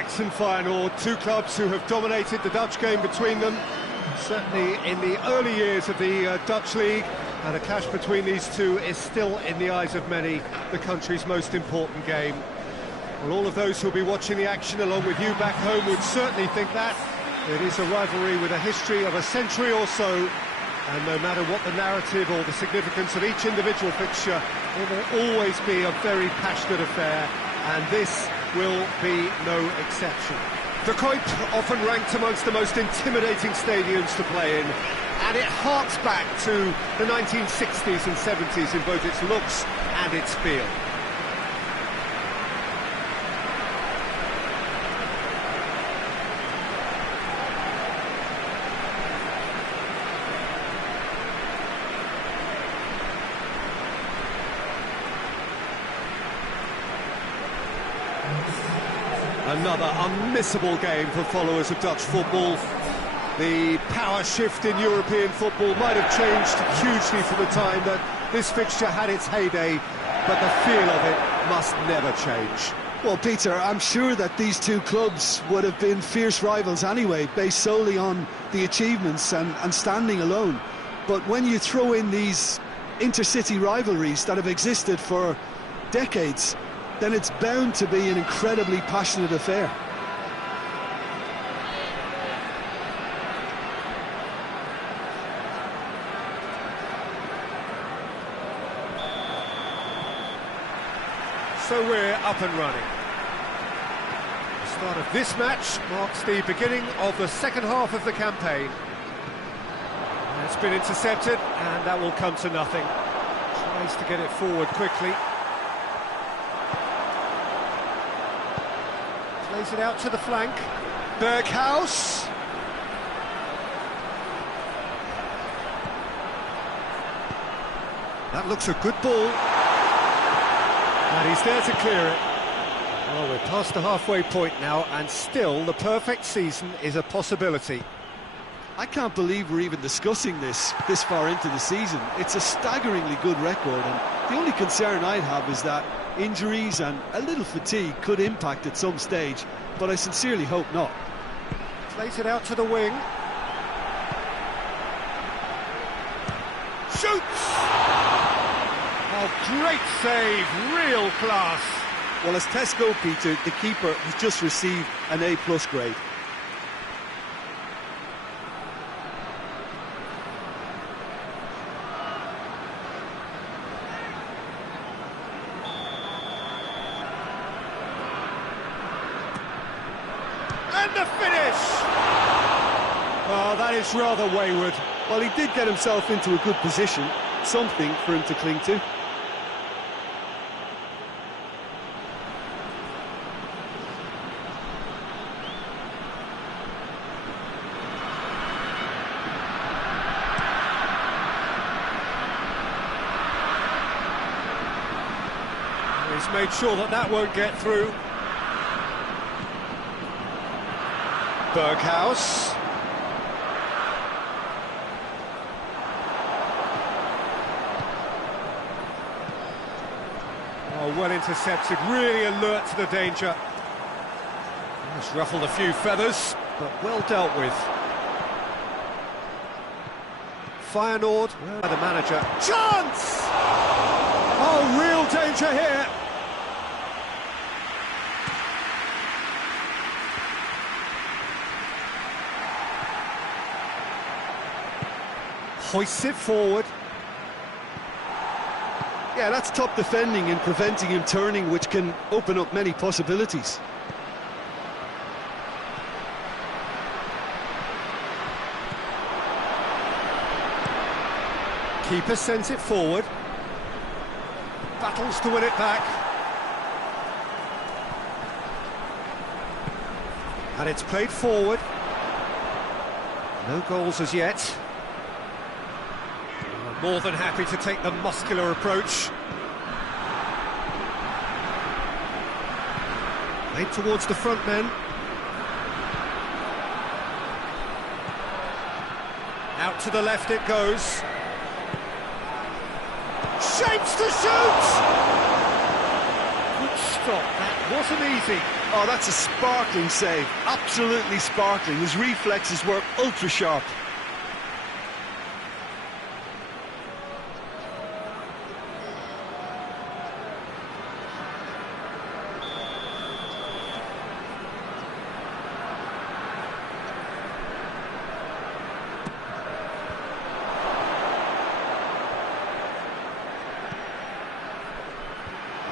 Ajax and Feyenoord, two clubs who have dominated the Dutch game between them, certainly in the early years of the Dutch League, and a clash between these two is still, in the eyes of many, the country's most important game. Well, all of those who'll be watching the action along with you back home would certainly think that. It is a rivalry with a history of a century or so, and no matter what the narrative or the significance of each individual fixture, it will always be a very passionate affair, and this will be no exception. The Kuip, often ranked amongst the most intimidating stadiums to play in, and it harks back to the 1960s and 70s in both its looks and its feel. Another unmissable game for followers of Dutch football. The power shift in European football might have changed hugely from the time that this fixture had its heyday, but the feel of it must never change. Well, Peter, I'm sure that these two clubs would have been fierce rivals anyway, based solely on the achievements and standing alone. But when you throw in these intercity rivalries that have existed for decades, then it's bound to be an incredibly passionate affair. So we're up and running. The start of this match marks the beginning of the second half of the campaign. It's been intercepted, and that will come to nothing. Tries to get it forward quickly. Plays it out to the flank. Berghuis. That looks a good ball. And he's there to clear it. Well, we're past the halfway point now, and still the perfect season is a possibility. I can't believe we're even discussing this far into the season. It's a staggeringly good record, and the only concern I'd have is that injuries and a little fatigue could impact at some stage, but I sincerely hope not. Plays it out to the wing. Shoots! Oh, great save, real class. Well, as tests go, Peter, the keeper has just received an A+ grade. And the finish! Oh, that is rather wayward. Well, he did get himself into a good position, something for him to cling to. He's made sure that that won't get through. Berghuis. Oh, well intercepted, really alert to the danger. Just ruffled a few feathers, but well dealt with. Feyenoord, the manager. Chance! Oh, real danger here. Hoists it forward. Yeah, that's top defending and preventing him turning, which can open up many possibilities. Keeper sends it forward. Battles to win it back. And it's played forward. No goals as yet. More than happy to take the muscular approach. Made towards the front men. Out to the left it goes. Shapes to shoot! Good stop, that wasn't easy. Oh, that's a sparkling save. Absolutely sparkling. His reflexes were ultra sharp.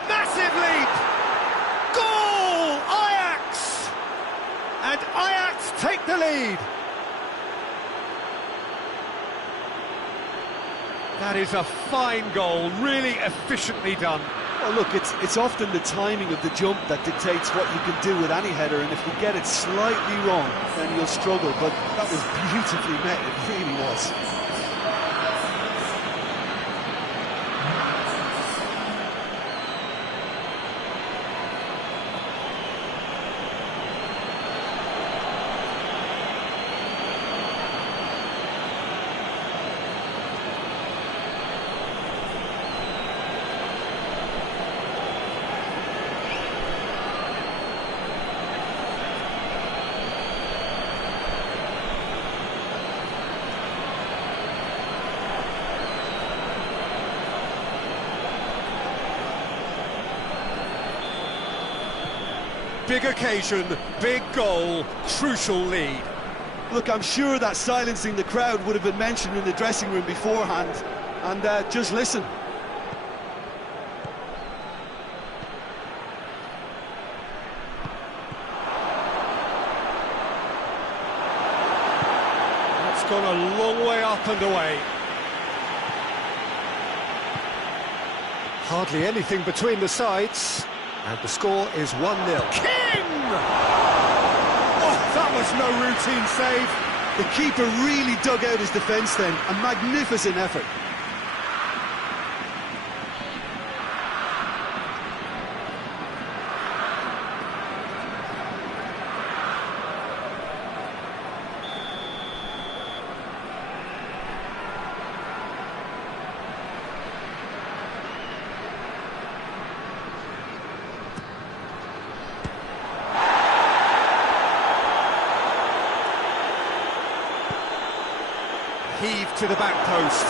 Massive leap! Goal! Ajax! And Ajax take the lead. That is a fine goal, really efficiently done. Well, look, it's often the timing of the jump that dictates what you can do with any header, and if you get it slightly wrong, then you'll struggle. But that was beautifully met, it really was. Big occasion, big goal, crucial lead. Look, I'm sure that silencing the crowd would have been mentioned in the dressing room beforehand. And just listen. That's gone a long way up and away. Hardly anything between the sides. And the score is 1-0. King! Oh, that was no routine save. The keeper really dug out his defence then. A magnificent effort. Heave to the back post.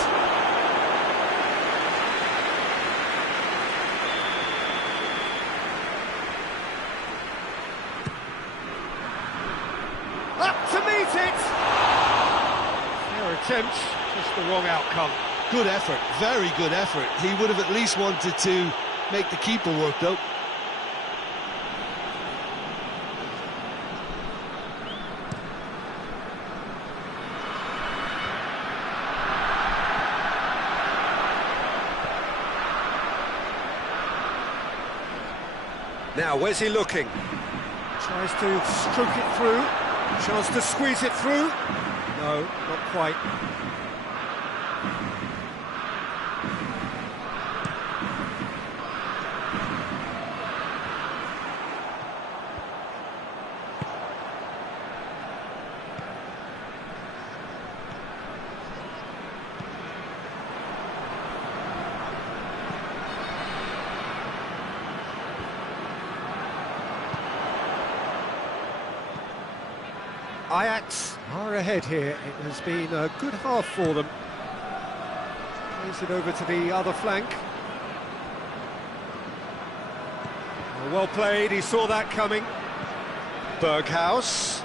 Up to meet it! Fair attempt, just the wrong outcome. Good effort, very good effort. He would have at least wanted to make the keeper work, though. Now, where's he looking? Tries to stroke it through. Chance to squeeze it through. No, not quite. Ajax are ahead here. It has been a good half for them. Plays it over to the other flank. Well played, he saw that coming. Berghaus.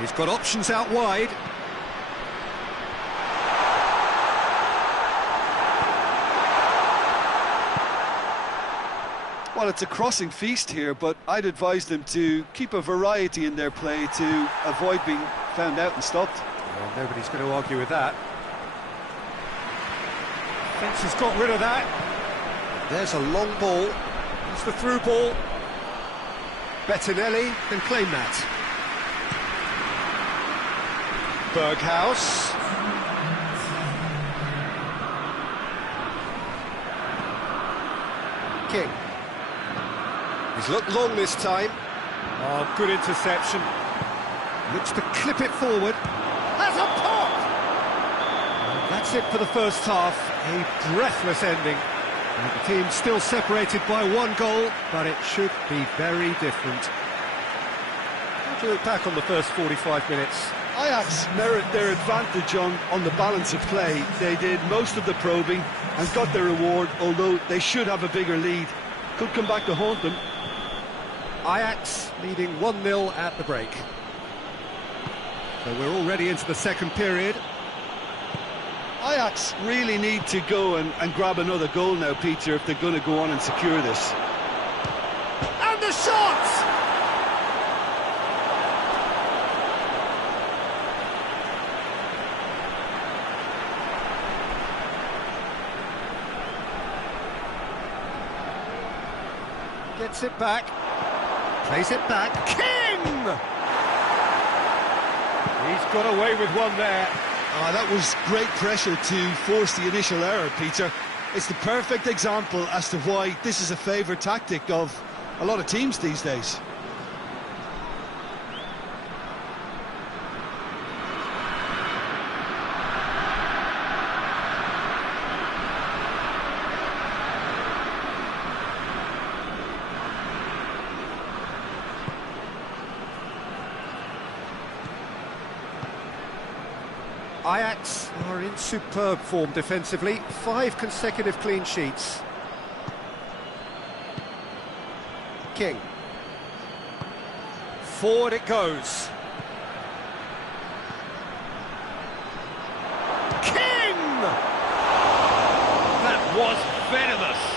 He's got options out wide. Well, it's a crossing feast here, but I'd advise them to keep a variety in their play to avoid being found out and stopped. Well, nobody's going to argue with that. Fence has got rid of that. There's a long ball. It's the through ball. Bettinelli can claim that. Berghaus. King. He's looked long this time. Oh, good interception. Looks to clip it forward. Has a pop! And that's it for the first half. A breathless ending. And the team still separated by 1 goal, but it should be very different. How do you look back on the first 45 minutes? Ajax merit their advantage on the balance of play. They did most of the probing and got their reward, although they should have a bigger lead. Could come back to haunt them. Ajax leading 1-0 at the break. So we're already into the second period. Ajax really need to go and grab another goal now, Peter, if they're going to go on and secure this. And the shot! Gets it back. Plays it back. King! He's got away with one there. That was great pressure to force the initial error, Peter. It's the perfect example as to why this is a favourite tactic of a lot of teams these days. Ajax are in superb form defensively, 5 consecutive clean sheets. King. Forward it goes. King! That was venomous.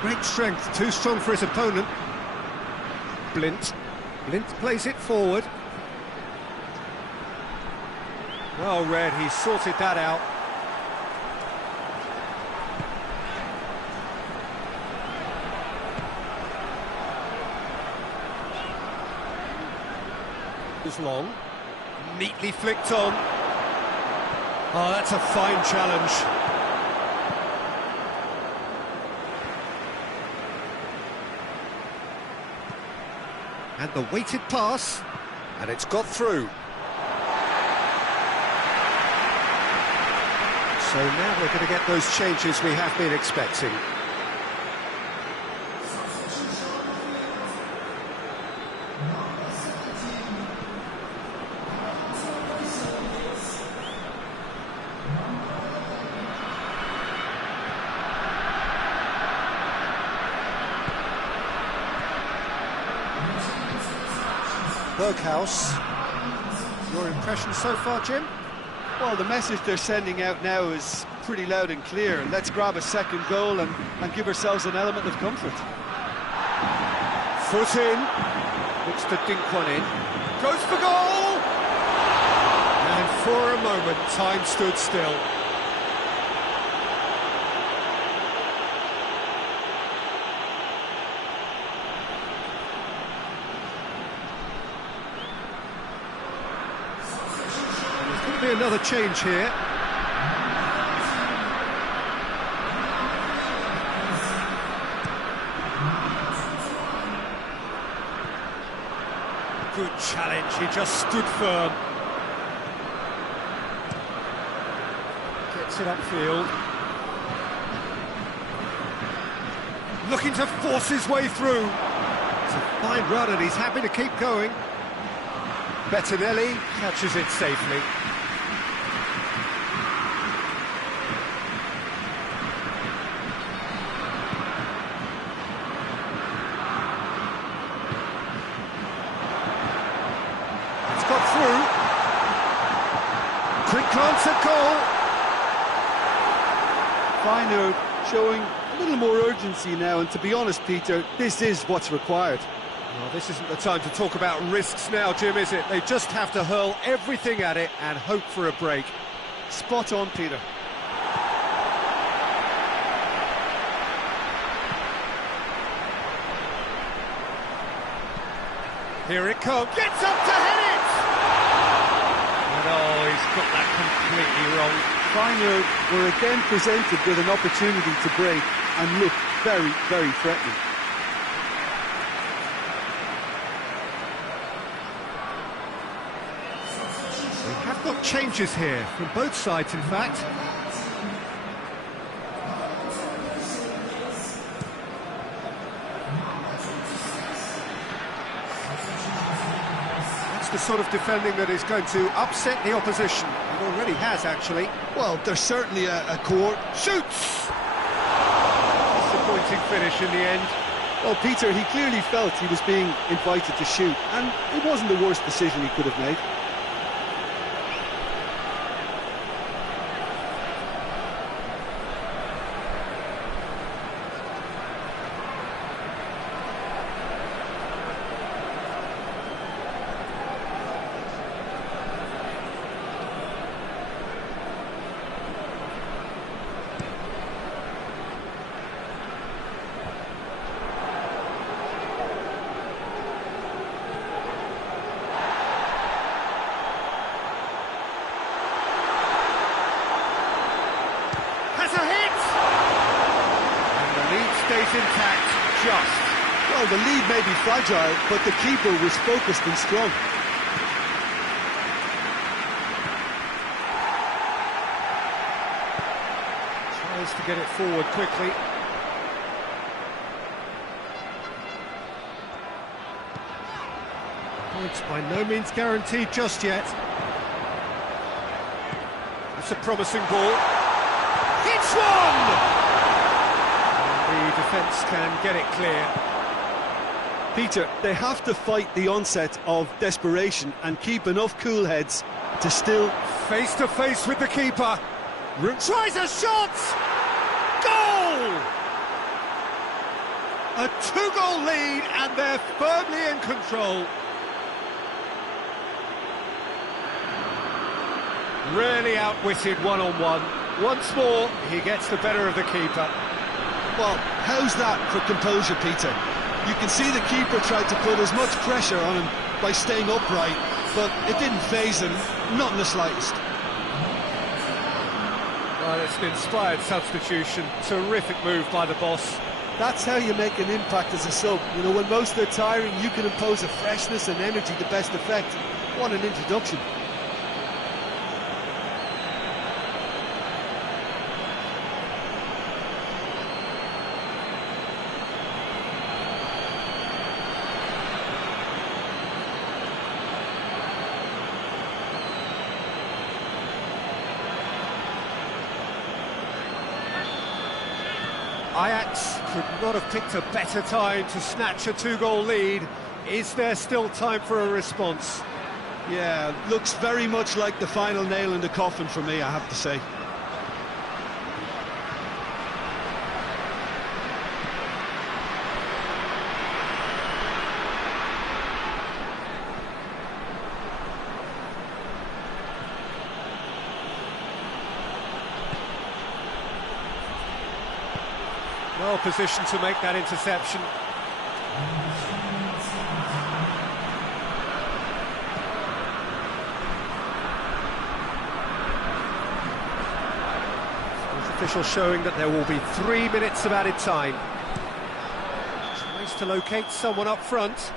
Great strength, too strong for his opponent. Blint plays it forward. Well read, he sorted that out. It's long, neatly flicked on. Oh, that's a fine challenge. And the weighted pass, and it's got through. So now we're going to get those changes we have been expecting. Berghaus, your impression so far, Jim? Well, the message they're sending out now is pretty loud and clear. Let's grab a second goal and give ourselves an element of comfort. Foot in, looks to dink one in, goes for goal! And for a moment, time stood still. Be another change here. Good challenge, he just stood firm. Gets it upfield. Looking to force his way through. It's a fine run and he's happy to keep going. Bettinelli catches it safely. Quick glance at goal. Feyenoord showing a little more urgency now, and to be honest, Peter, this is what's required. Well, this isn't the time to talk about risks now, Jim, is it? They just have to hurl everything at it and hope for a break. Spot on, Peter. Here it comes. Gets up to head it! And oh, he's got that completely wrong. Feyenoord were again presented with an opportunity to break and look very, very threatening. We have got changes here, from both sides in fact. The sort of defending that is going to upset the opposition. It already has, actually. Well, there's certainly a core. Shoots! Disappointing finish in the end. Well, Peter, he clearly felt he was being invited to shoot, and it wasn't the worst decision he could have made. Stays intact, just. Well, the lead may be fragile, but the keeper was focused and strong. Tries to get it forward quickly. Points by no means guaranteed just yet. It's a promising ball. It's one! The defence can get it clear. Peter, they have to fight the onset of desperation and keep enough cool heads to still... Face to face with the keeper. Tries a shot! Goal! A two-goal lead and they're firmly in control. Really outwitted one-on-one. Once more, he gets the better of the keeper. Well, how's that for composure, Peter? You can see the keeper tried to put as much pressure on him by staying upright, but it didn't faze him, not in the slightest. Well, it's an inspired substitution. Terrific move by the boss. That's how you make an impact as a sub. You know, when most are tiring, you can impose a freshness and energy to best effect. What an introduction. Ajax could not have picked a better time to snatch a two-goal lead. Is there still time for a response? Yeah, looks very much like the final nail in the coffin for me, I have to say. Well positioned to make that interception. Official showing that there will be 3 minutes of added time. Tries to locate someone up front.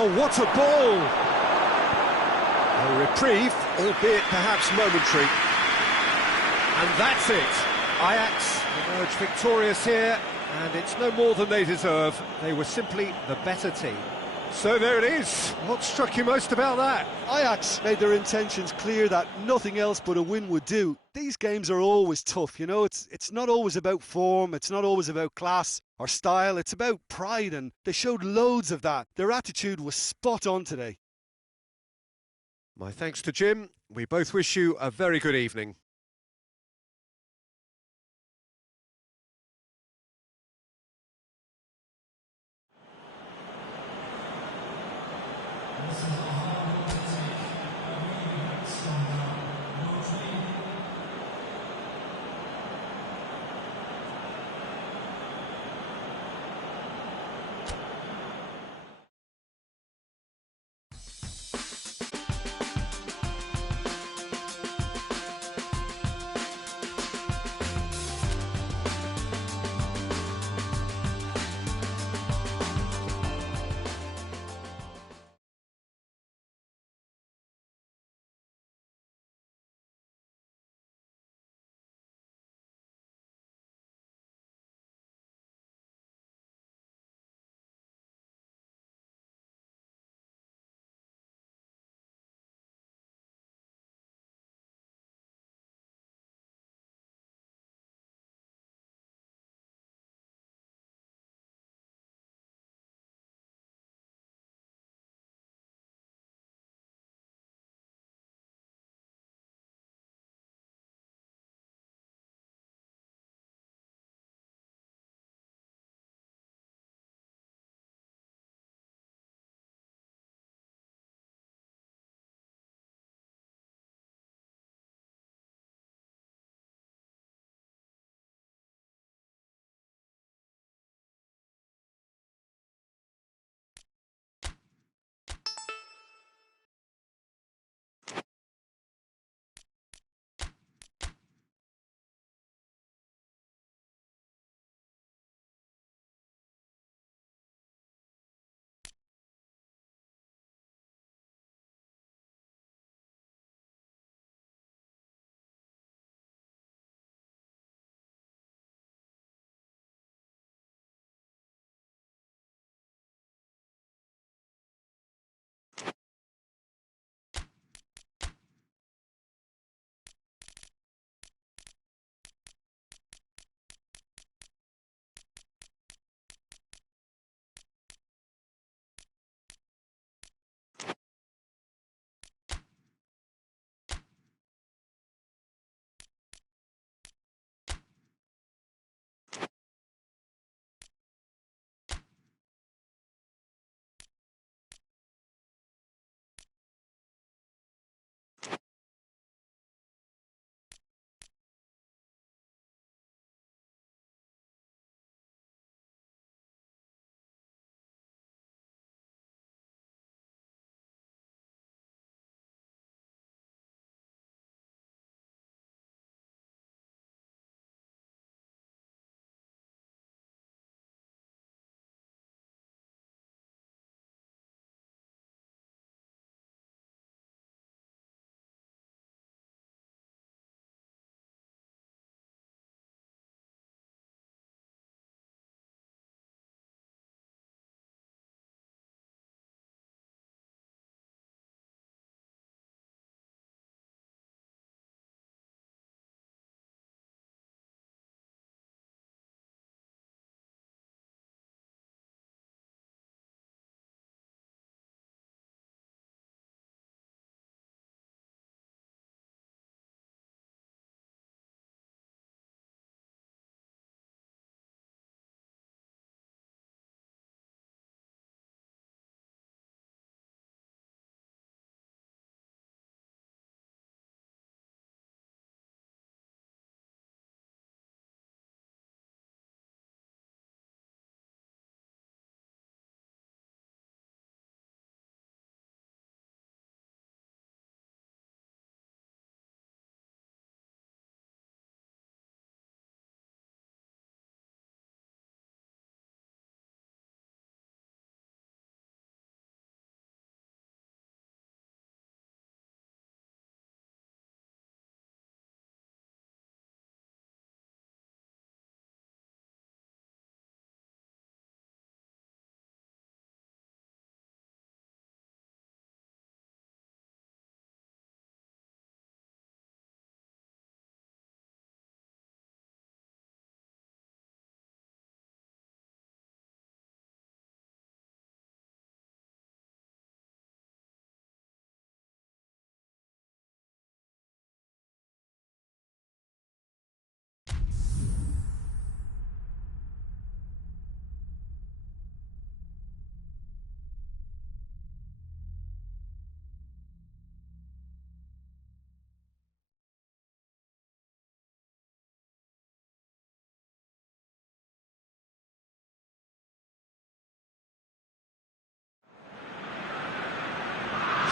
Oh, what a ball! A reprieve, albeit perhaps momentary. And that's it. Ajax emerge victorious here, and it's no more than they deserve. They were simply the better team. So there it is. What struck you most about that? Ajax made their intentions clear that nothing else but a win would do. These games are always tough, you know, it's not always about form, it's not always about class or style, it's about pride, and they showed loads of that. Their attitude was spot on today. My thanks to Jim. We both wish you a very good evening.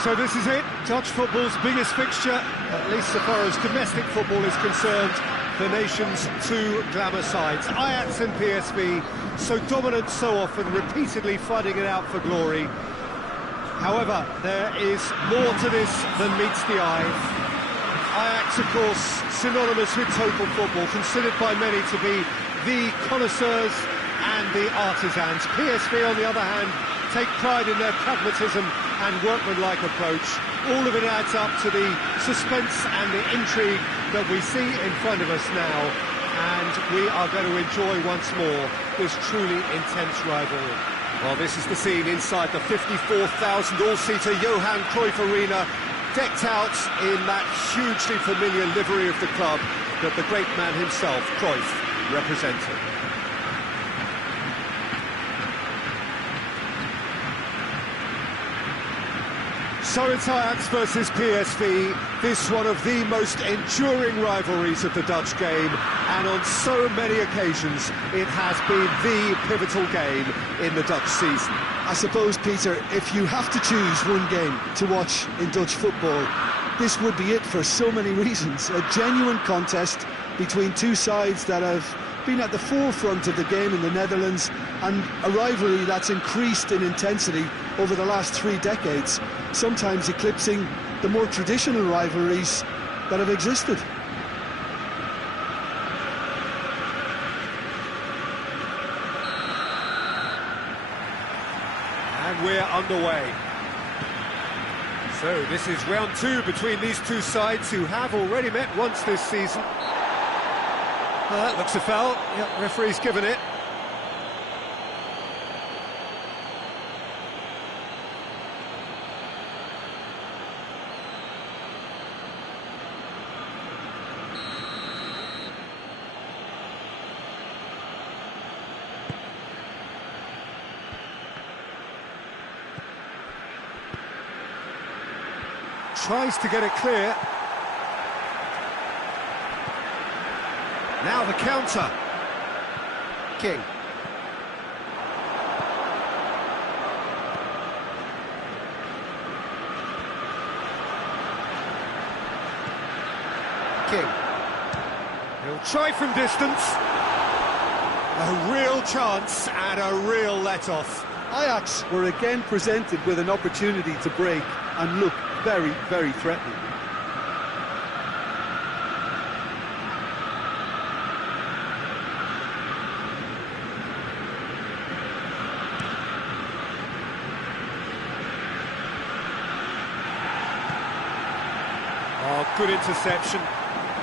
So this is it, Dutch football's biggest fixture, at least so far as domestic football is concerned, the nation's two glamour sides. Ajax and PSV, so dominant so often, repeatedly fighting it out for glory. However, there is more to this than meets the eye. Ajax, of course, synonymous with total football, considered by many to be the connoisseurs and the artisans. PSV, on the other hand, take pride in their pragmatism and workmanlike approach. All of it adds up to the suspense and the intrigue that we see in front of us now, and we are going to enjoy once more this truly intense rivalry. Well, this is the scene inside the 54,000 all-seater Johan Cruyff Arena, decked out in that hugely familiar livery of the club that the great man himself, Cruyff, represented. So it's Ajax versus PSV, this one of the most enduring rivalries of the Dutch game, and on so many occasions it has been the pivotal game in the Dutch season. I suppose, Peter, if you have to choose one game to watch in Dutch football, this would be it for so many reasons. A genuine contest between two sides that have been at the forefront of the game in the Netherlands, and a rivalry that's increased in intensity over the last 3 decades, sometimes eclipsing the more traditional rivalries that have existed. And we're underway. So this is round 2 between these two sides who have already met once this season. That looks a foul. Yep, referee's given it. Tries to get it clear. Now the counter. King. King. He'll try from distance. A real chance and a real let-off. Ajax were again presented with an opportunity to break and look very, very threatening. Oh, good interception.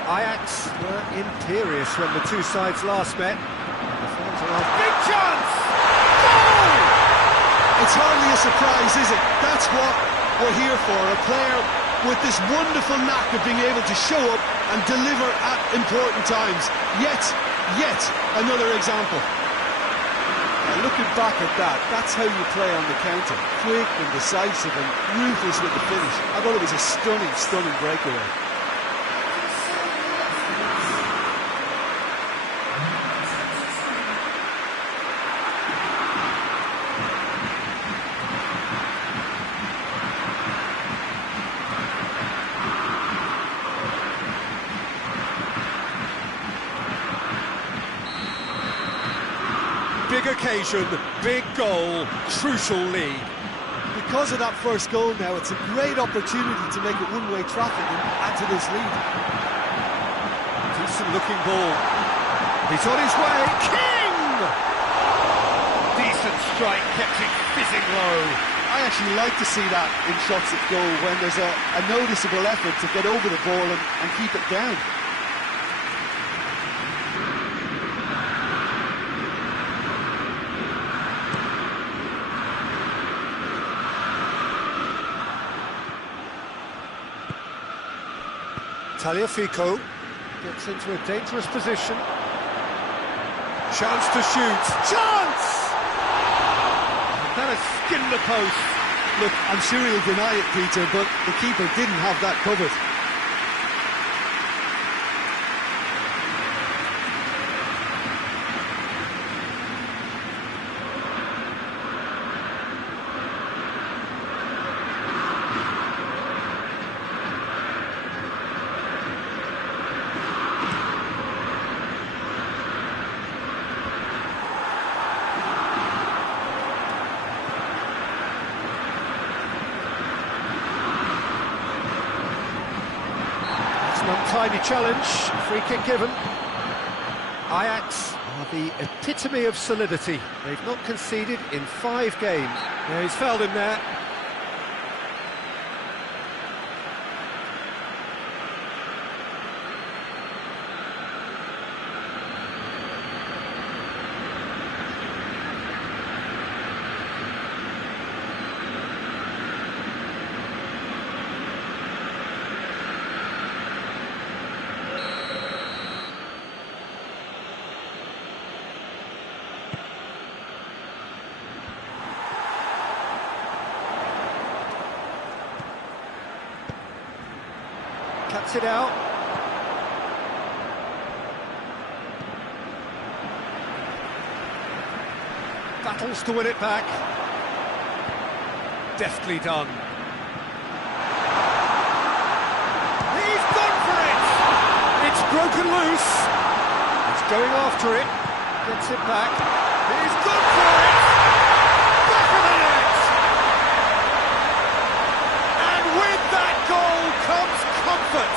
Ajax were imperious when the two sides last met. The fans are off. Big chance! Goal! It's hardly a surprise, is it? That's what we're here for, a player with this wonderful knack of being able to show up and deliver at important times. Yet another example. Looking back at that, that's how you play on the counter. Quick and decisive and ruthless with the finish. I thought it was a stunning breakaway. Big occasion, big goal, crucial lead. Because of that first goal now, it's a great opportunity to make it one-way traffic and add to this lead. Decent looking ball. He's on his way. King! Decent strike, kept it fizzing low. I actually like to see that in shots at goal, when there's a noticeable effort to get over the ball and keep it down. Tagliafico gets into a dangerous position. Chance to shoot. Chance! That has skinned the post. Look, I'm sure he'll deny it, Peter, but the keeper didn't have that covered. untidy challenge, free kick given. Ajax are the epitome of solidity. They've not conceded in 5 games. Yeah, he's fouled him there. Cuts it out. Battles to win it back. Deftly done. He's gone for it! It's broken loose. He's going after it. Gets it back. He's gone for it! Back of the net! And with that goal comes comfort.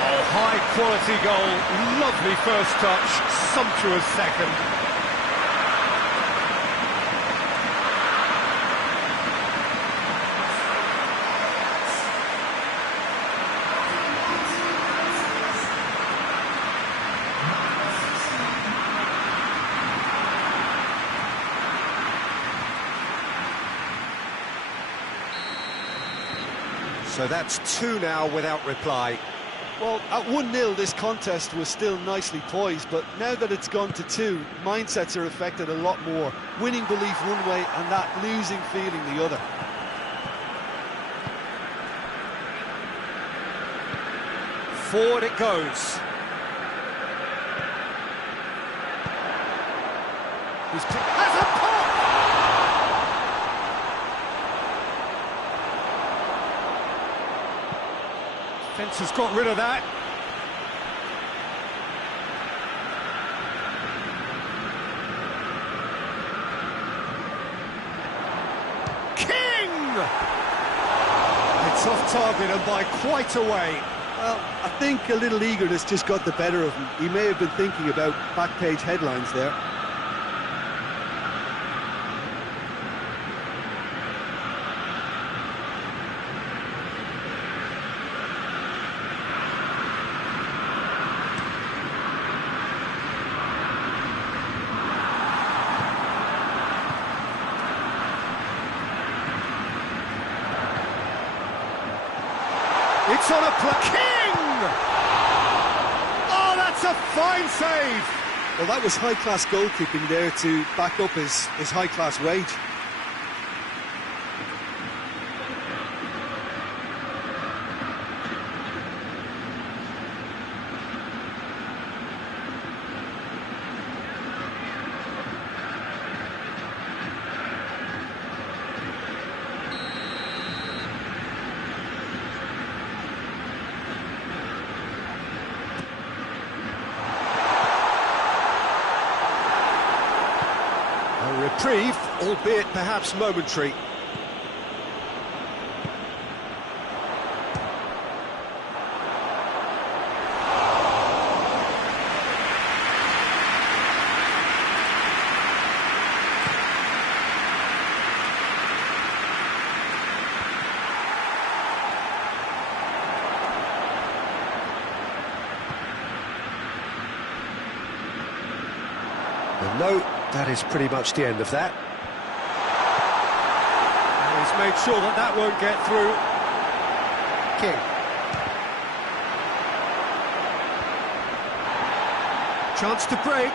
Oh, high quality goal, lovely first touch, sumptuous second. So that's 2 now without reply. Well, at 1-0 this contest was still nicely poised, but now that it's gone to 2, mindsets are affected a lot more. Winning belief one way and that losing feeling the other. Forward it goes. Has a pop! Fence has got rid of that. King! It's off target and by quite a way. Well, I think a little eagerness just got the better of him. He may have been thinking about back-page headlines there. It's on a King! Oh, that's a fine save! Well, that was high-class goalkeeping there to back up his high-class wage. A reprieve, albeit perhaps momentary. And no, that is pretty much the end of that. And he's made sure that that won't get through. King. Chance to break.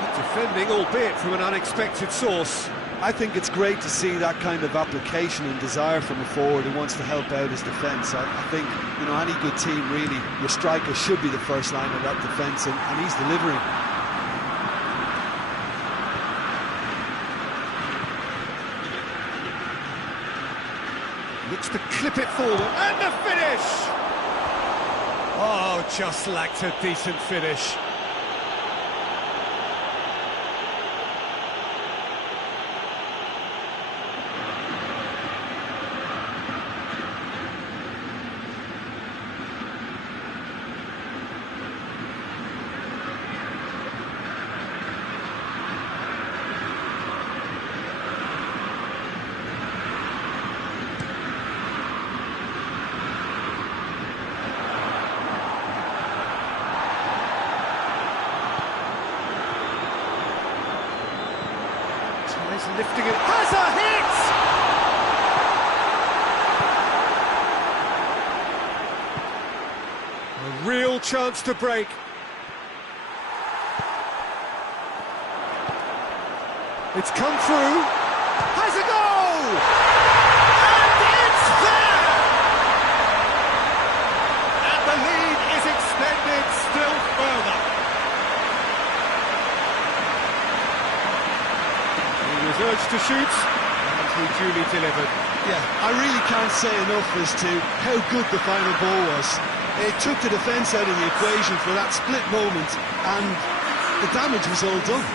Good defending, albeit from an unexpected source. I think it's great to see that kind of application and desire from a forward who wants to help out his defence. I think, you know, any good team, really, your striker should be the first line of that defence, and he's delivering. Looks to clip it forward, and the finish! Oh, just lacked a decent finish. lifting it, has a hit! A real chance to break. It's come through, has a goal! And it's there! And the lead is extended still further. He was urged to shoot, and he duly delivered. Yeah, I really can't say enough as to how good the final ball was. It took the defence out of the equation for that split moment, and the damage was all done.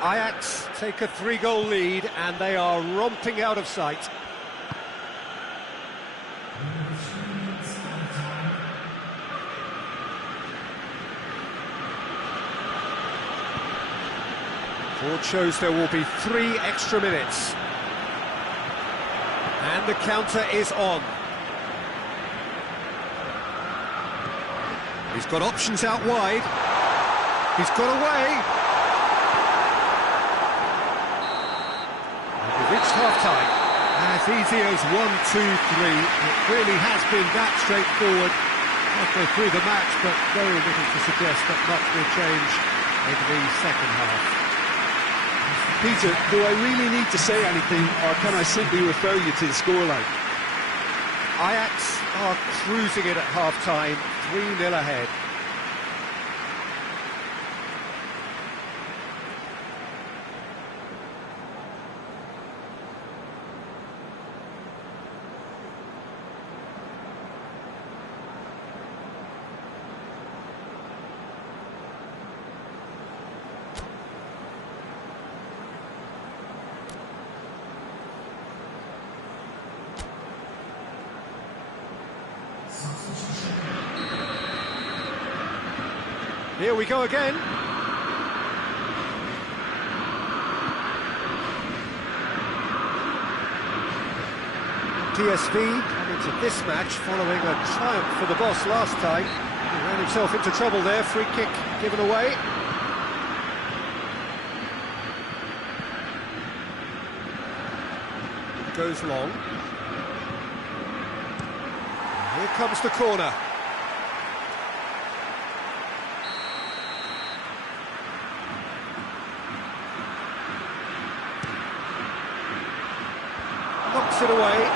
Ajax take a 3-goal lead and they are romping out of sight. Ford shows there will be 3 extra minutes. And the counter is on. He's got options out wide. He's got away. Reached half-time. As easy as 1, 2, 3. It really has been that straightforward halfway through the match, but very little to suggest that much will change in the second half. Peter, do I really need to say anything, or can I simply refer you to the scoreline? Ajax are cruising it at half-time, 3-0 ahead. Here we go again. PSV come into this match following a triumph for the boss last time. He ran himself into trouble there, free kick given away. Goes long. Here comes the corner. Knocks it away.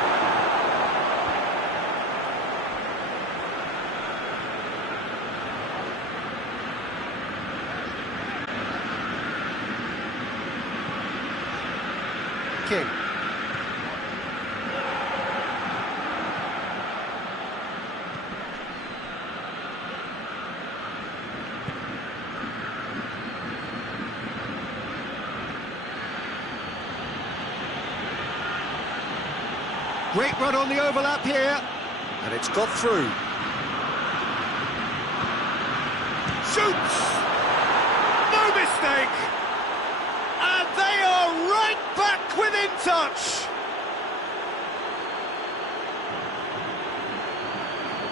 King. Great run on the overlap here, and it's got through. Shoots! No mistake! And they are right back within touch!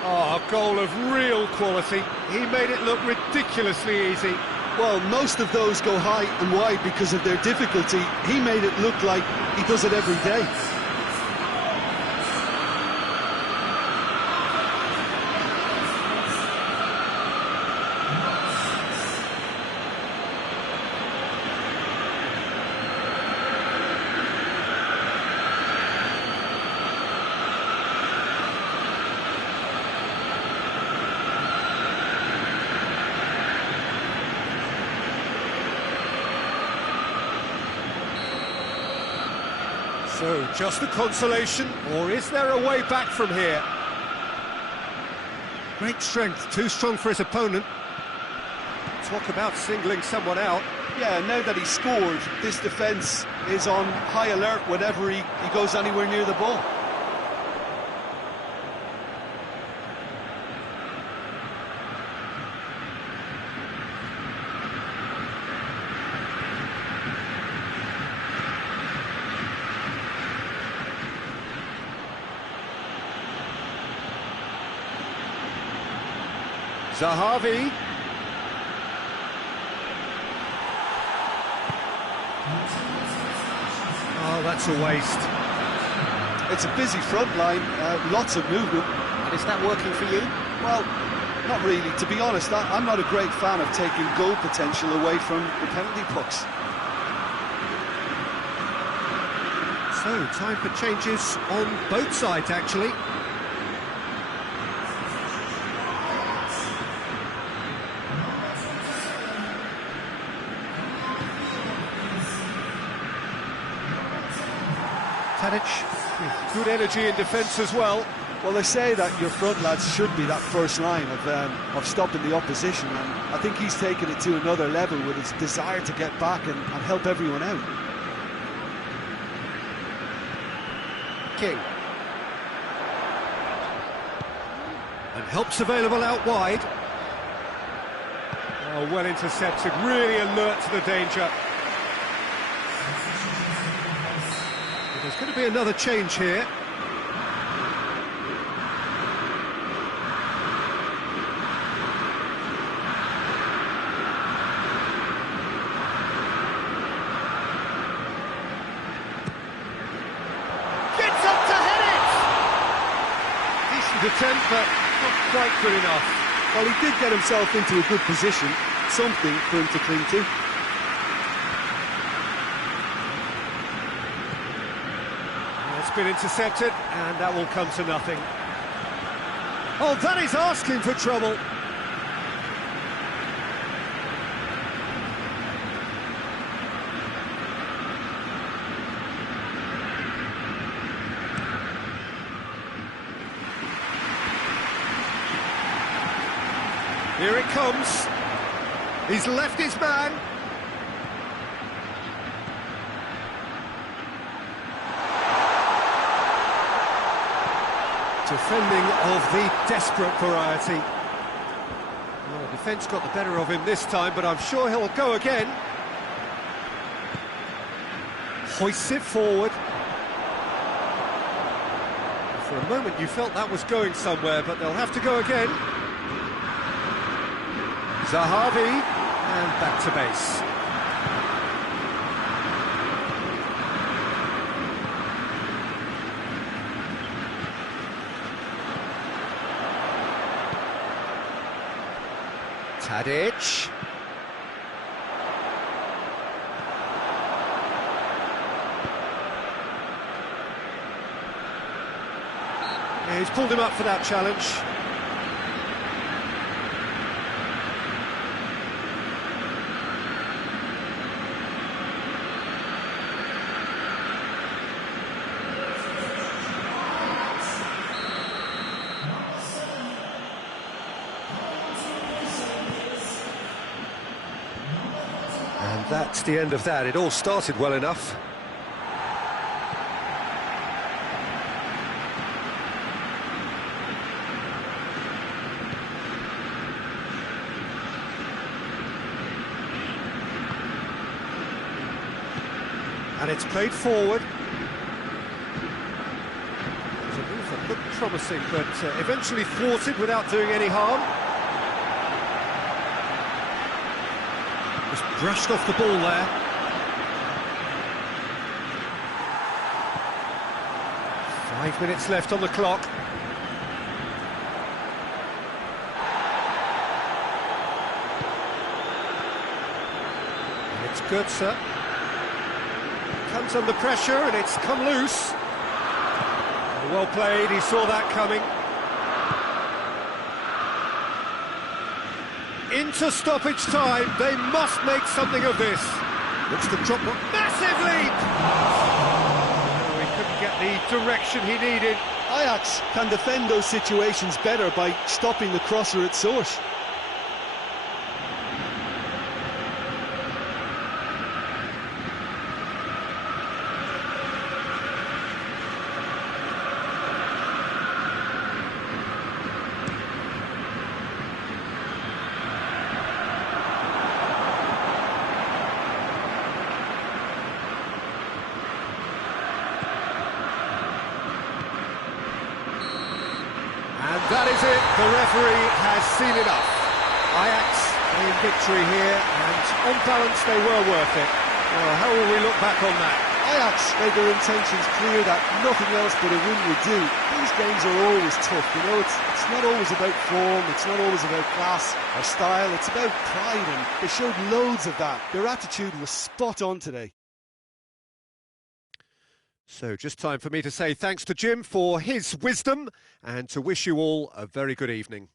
Oh, a goal of real quality. He made it look ridiculously easy. Well, most of those go high and wide because of their difficulty. He made it look like he does it every day. So, just a consolation, or is there a way back from here? Great strength, too strong for his opponent. Talk about singling someone out. Yeah, now that he's scored, this defence is on high alert whenever he goes anywhere near the ball. Zahavi. Oh, that's a waste. It's a busy front line, lots of movement. And is that working for you? Well, not really. To be honest, I'm not a great fan of taking goal potential away from the penalty pucks. So, time for changes on both sides, actually. Tadic, with good energy in defence as well. Well, they say that your front lads should be that first line of stopping the opposition, and I think he's taken it to another level with his desire to get back and help everyone out. King. And help's available out wide. Oh, well intercepted, really alert to the danger. There's going to be another change here. Gets up to head it! Decent attempt, but not quite good enough. Well, he did get himself into a good position, something for him to cling to. It's been intercepted, and that will come to nothing. Oh, that is asking for trouble. Here it comes. He's left his man. Defending of the desperate variety. Well, the defence got the better of him this time, but I'm sure he'll go again. Hoists it forward. For a moment you felt that was going somewhere, but they'll have to go again. Zahavi, and back to base. Tadic. Yeah, he's pulled him up for that challenge. And that's the end of that. It all started well enough. And it's played forward. It's a move that looked promising, but eventually thwarted without doing any harm. Just brushed off the ball there. Five minutes left on the clock. It's good, sir. Comes under pressure and it's come loose. Well played, he saw that coming. Into stoppage time, they must make something of this. Looks to drop one. Massive leap! Oh, he couldn't get the direction he needed. Ajax can defend those situations better by stopping the crosser at source. That is it, the referee has seen enough. Ajax in victory here, and on balance they were worth it. Well, how will we look back on that? Ajax made their intentions clear that nothing else but a win would do. These games are always tough, you know, it's not always about form, it's not always about class or style, it's about pride, and they showed loads of that. Their attitude was spot on today. So just time for me to say thanks to Jim for his wisdom and to wish you all a very good evening.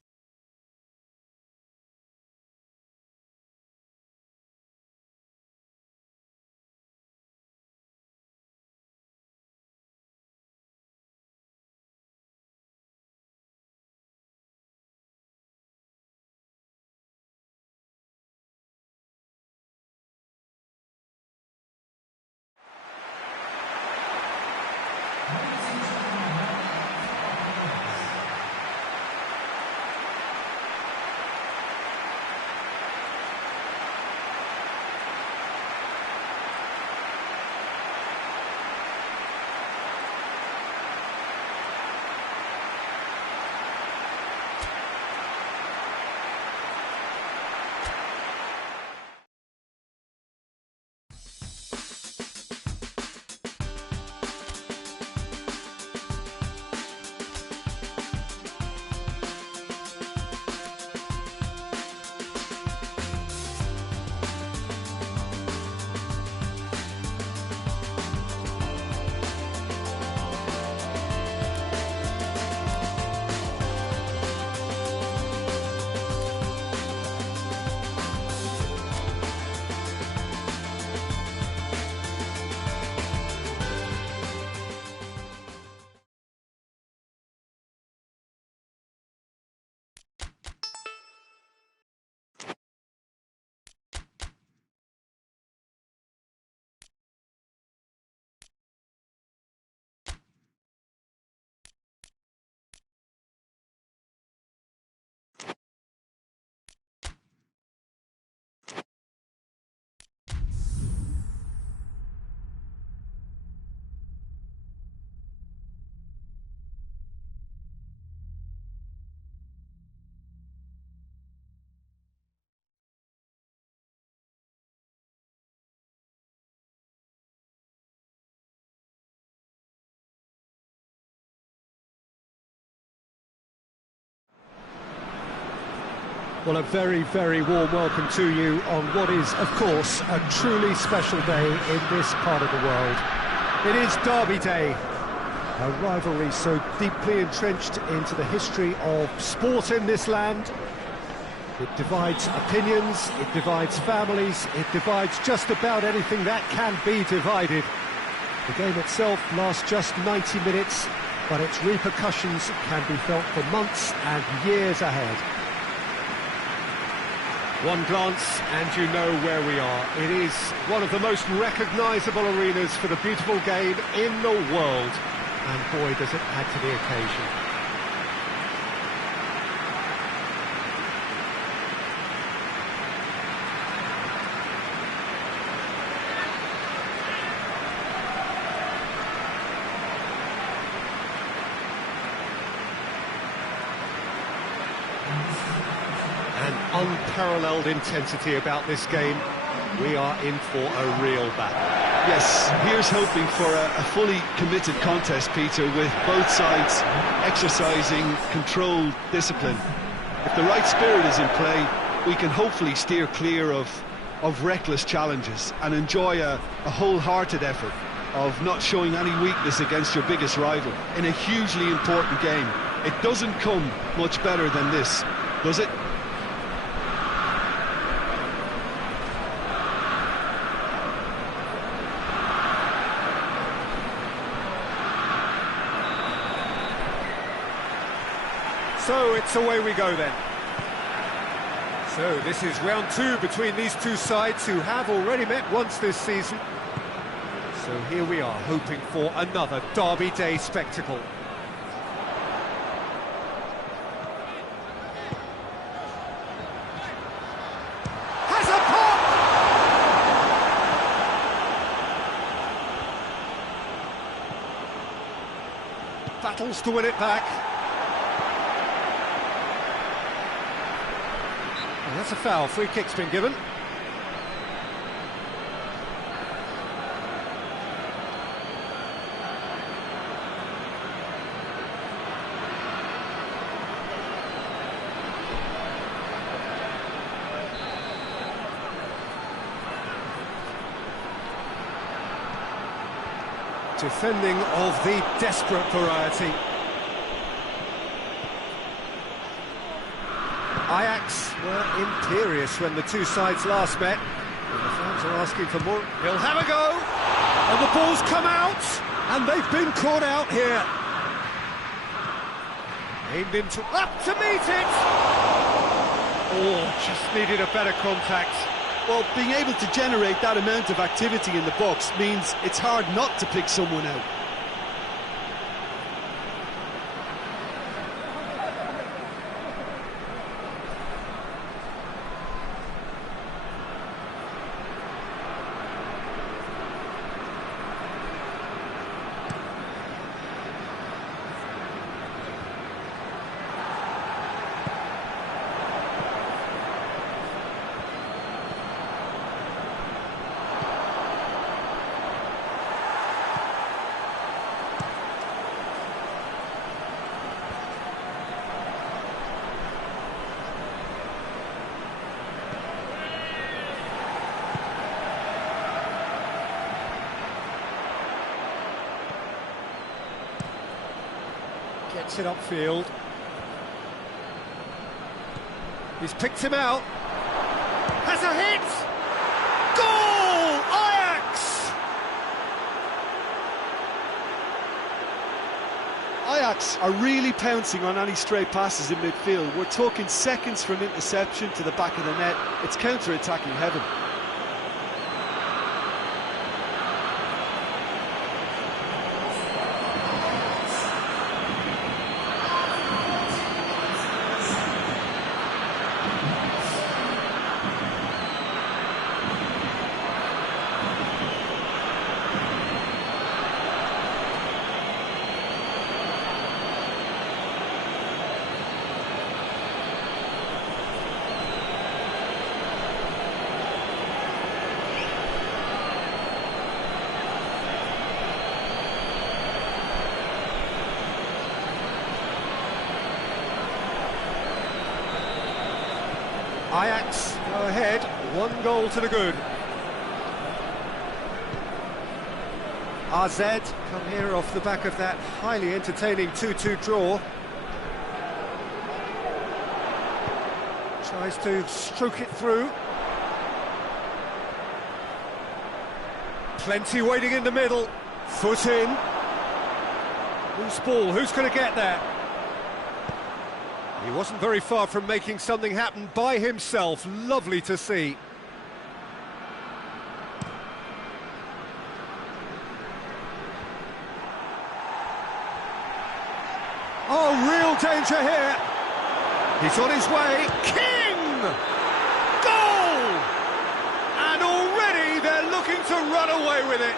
Well, a very, very warm welcome to you on what is, of course, a truly special day in this part of the world. It is Derby Day, a rivalry so deeply entrenched into the history of sport in this land. It divides opinions, it divides families, it divides just about anything that can be divided. The game itself lasts just 90 minutes, but its repercussions can be felt for months and years ahead. One glance and you know where we are. It is one of the most recognisable arenas for the beautiful game in the world. And boy, does it add to the occasion. Unparalleled intensity about this game. We are in for a real battle. Yes, here's hoping for a fully committed contest, Peter, with both sides exercising controlled discipline. If the right spirit is in play, we can hopefully steer clear of reckless challenges and enjoy a wholehearted effort of not showing any weakness against your biggest rival in a hugely important game. It doesn't come much better than this, does it? So it's away we go then. So this is round two between these two sides who have already met once this season. So here we are, hoping for another Derby Day spectacle. Has a pop! Battles to win it back. That's a foul. Free kick's been given. Defending of the desperate variety. Ajax were imperious when the two sides last met. And the fans are asking for more. He'll have a go! And the ball's come out! And they've been caught out here. Aimed into... up to meet it! Oh, just needed a better contact. Well, being able to generate that amount of activity in the box means it's hard not to pick someone out. Gets it upfield. He's picked him out. Has a hit! Goal! Ajax! Ajax are really pouncing on any stray passes in midfield. We're talking seconds from interception to the back of the net. It's counter-attacking heaven. Ajax go ahead, 1 goal to the good. AZ come here off the back of that highly entertaining 2-2 draw. Tries to stroke it through. Plenty waiting in the middle. Foot in. Loose ball, who's going to get there? He wasn't very far from making something happen by himself. Lovely to see. Oh, real danger here. He's on his way. King! Goal! And already they're looking to run away with it.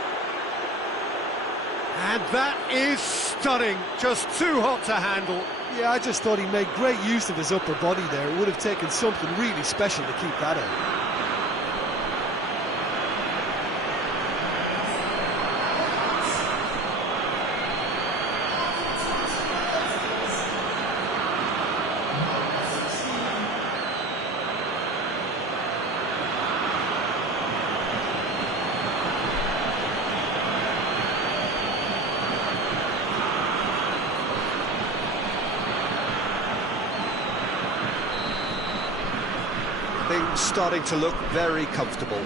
And that is stunning. Just too hot to handle. Yeah, I just thought he made great use of his upper body there. It would have taken something really special to keep that out. Things starting to look very comfortable.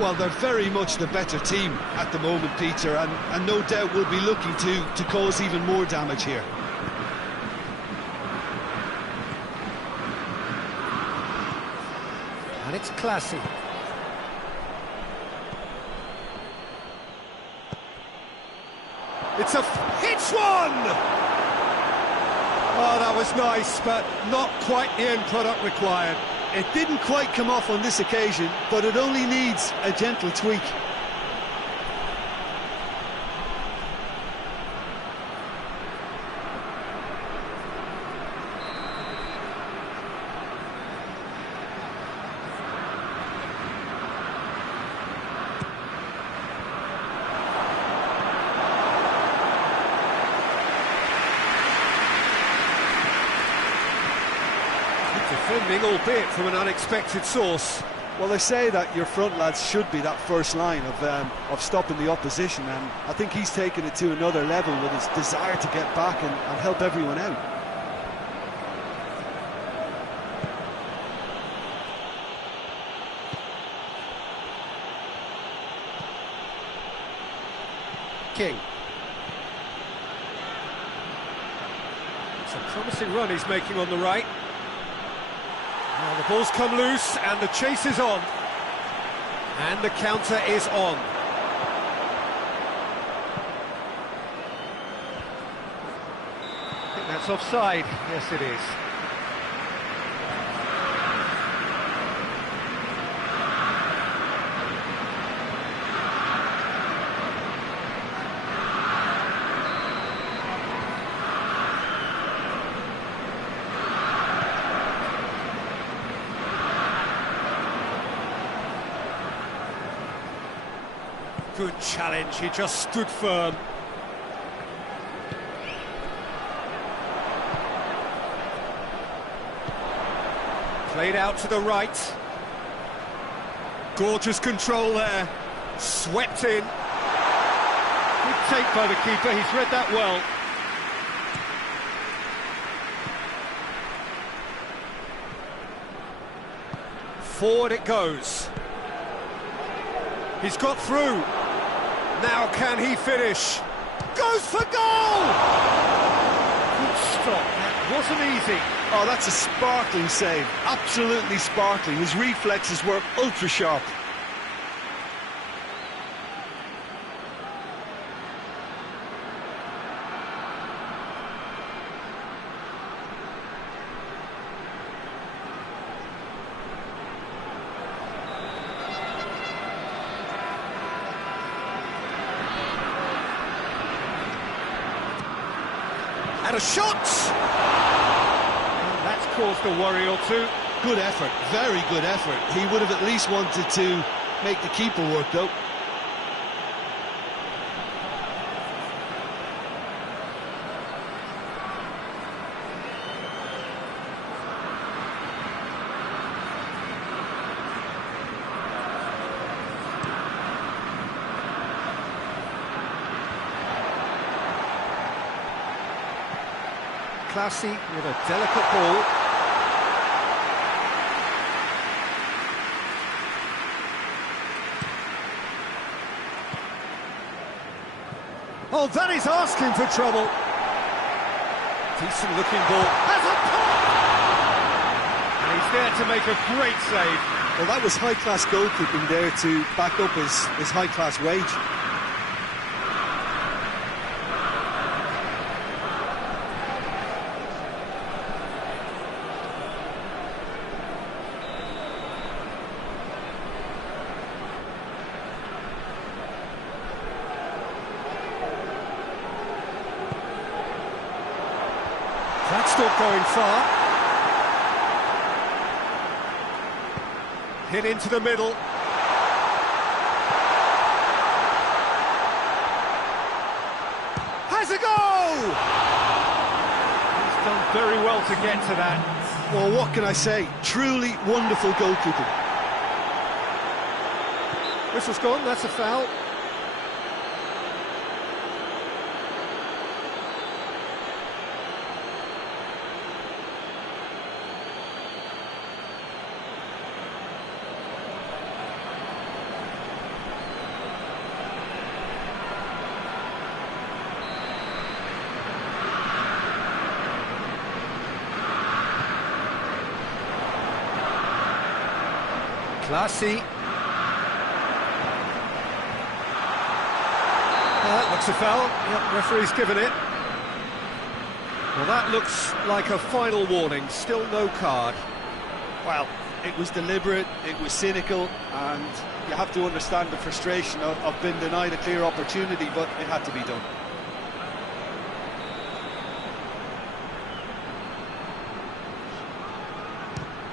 Well, they're very much the better team at the moment, Peter, and no doubt will be looking to cause even more damage here. And it's classy. It's a hits one! Oh, that was nice, but not quite the end product required. It didn't quite come off on this occasion, but it only needs a gentle tweak. Defending, albeit from an unexpected source. Well, they say that your front lads should be that first line of stopping the opposition, and I think he's taken it to another level with his desire to get back and help everyone out. King. It's a promising run he's making on the right. Now the ball's come loose and the chase is on. And the counter is on. I think that's offside. Yes, it is. Good challenge, he just stood firm. Played out to the right. Gorgeous control there. Swept in. Good take by the keeper, he's read that well. Forward it goes. He's got through. Now can he finish? Goes for goal! Good stop, that wasn't easy. Oh, that's a sparkling save, absolutely sparkling. His reflexes were ultra sharp. And a shot! And that's caused a worry or two. Good effort, very good effort. He would have at least wanted to make the keeper work, though. Classy with a delicate ball. Oh, that is asking for trouble. Decent looking ball. Has a pop! And he's there to make a great save. Well, that was high-class goalkeeping there to back up his high-class wage. That's not going far. Hit into the middle. Has a goal! He's done very well to get to that. Well, what can I say? Truly wonderful goalkeeping. Whistle's gone, that's a foul. Classy. That looks a foul. Yep, referee's given it. Well, that looks like a final warning. Still no card. Well, it was deliberate, it was cynical, and you have to understand the frustration of being denied a clear opportunity, but it had to be done.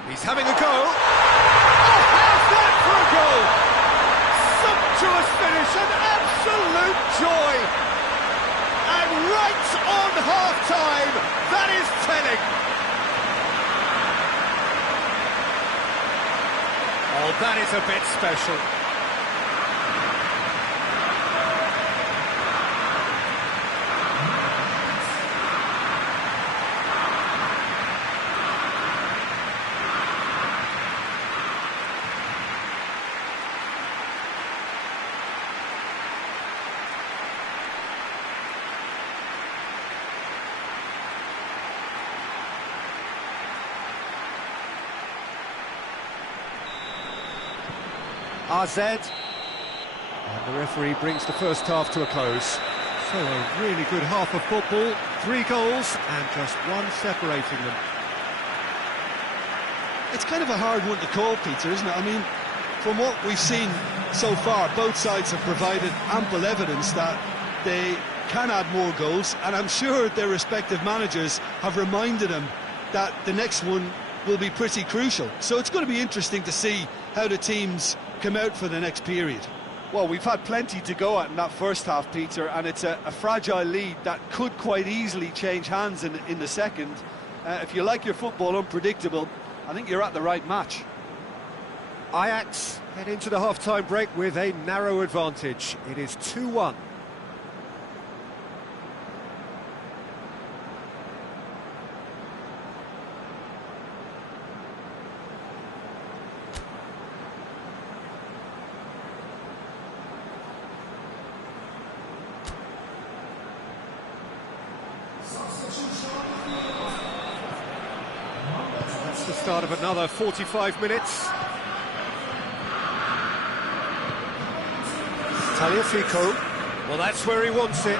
He's having a go. For a goal! Sumptuous finish, an absolute joy! And right on half-time, that is telling! Well, that is a bit special. RZ, and the referee brings the first half to a close. So a really good half of football, 3 goals and just one separating them. It's kind of a hard one to call, Peter, isn't it? I mean, from what we've seen so far, both sides have provided ample evidence that they can add more goals, and I'm sure their respective managers have reminded them that the next one will be pretty crucial. So it's going to be interesting to see how the teams come out for the next period. Well, we've had plenty to go at in that first half, Peter, and it's a fragile lead that could quite easily change hands in the second. If you like your football unpredictable, I think you're at the right match. Ajax head into the half-time break with a narrow advantage. It is 2-1. That's the start of another 45 minutes. Tagliafico. Well, that's where he wants it.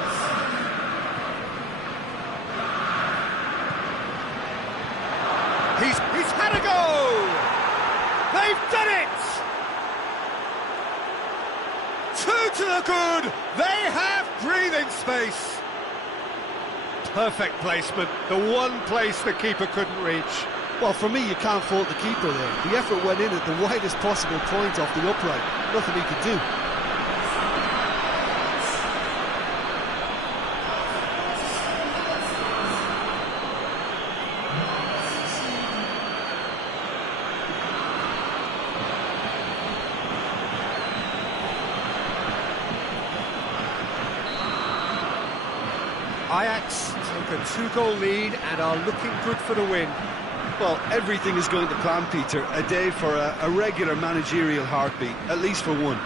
He's had a go! They've done it! 2 to the good! They have breathing space! Perfect placement, the one place the keeper couldn't reach. Well, for me, you can't fault the keeper there. The effort went in at the widest possible point off the upright. Nothing he could do. Ajax take a 2-goal lead and are looking good for the win. Well, everything is going to plan, Peter. A day for a regular managerial heartbeat, at least for one.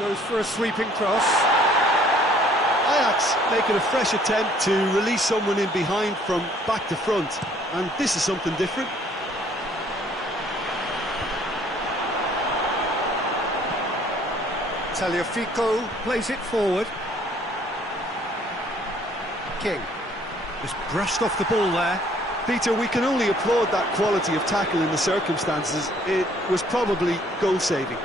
Goes for a sweeping cross. Ajax making a fresh attempt to release someone in behind from back to front, and this is something different. Tagliafico plays it forward. King just brushed off the ball there. Peter, we can only applaud that quality of tackle in the circumstances. It was probably goal-saving.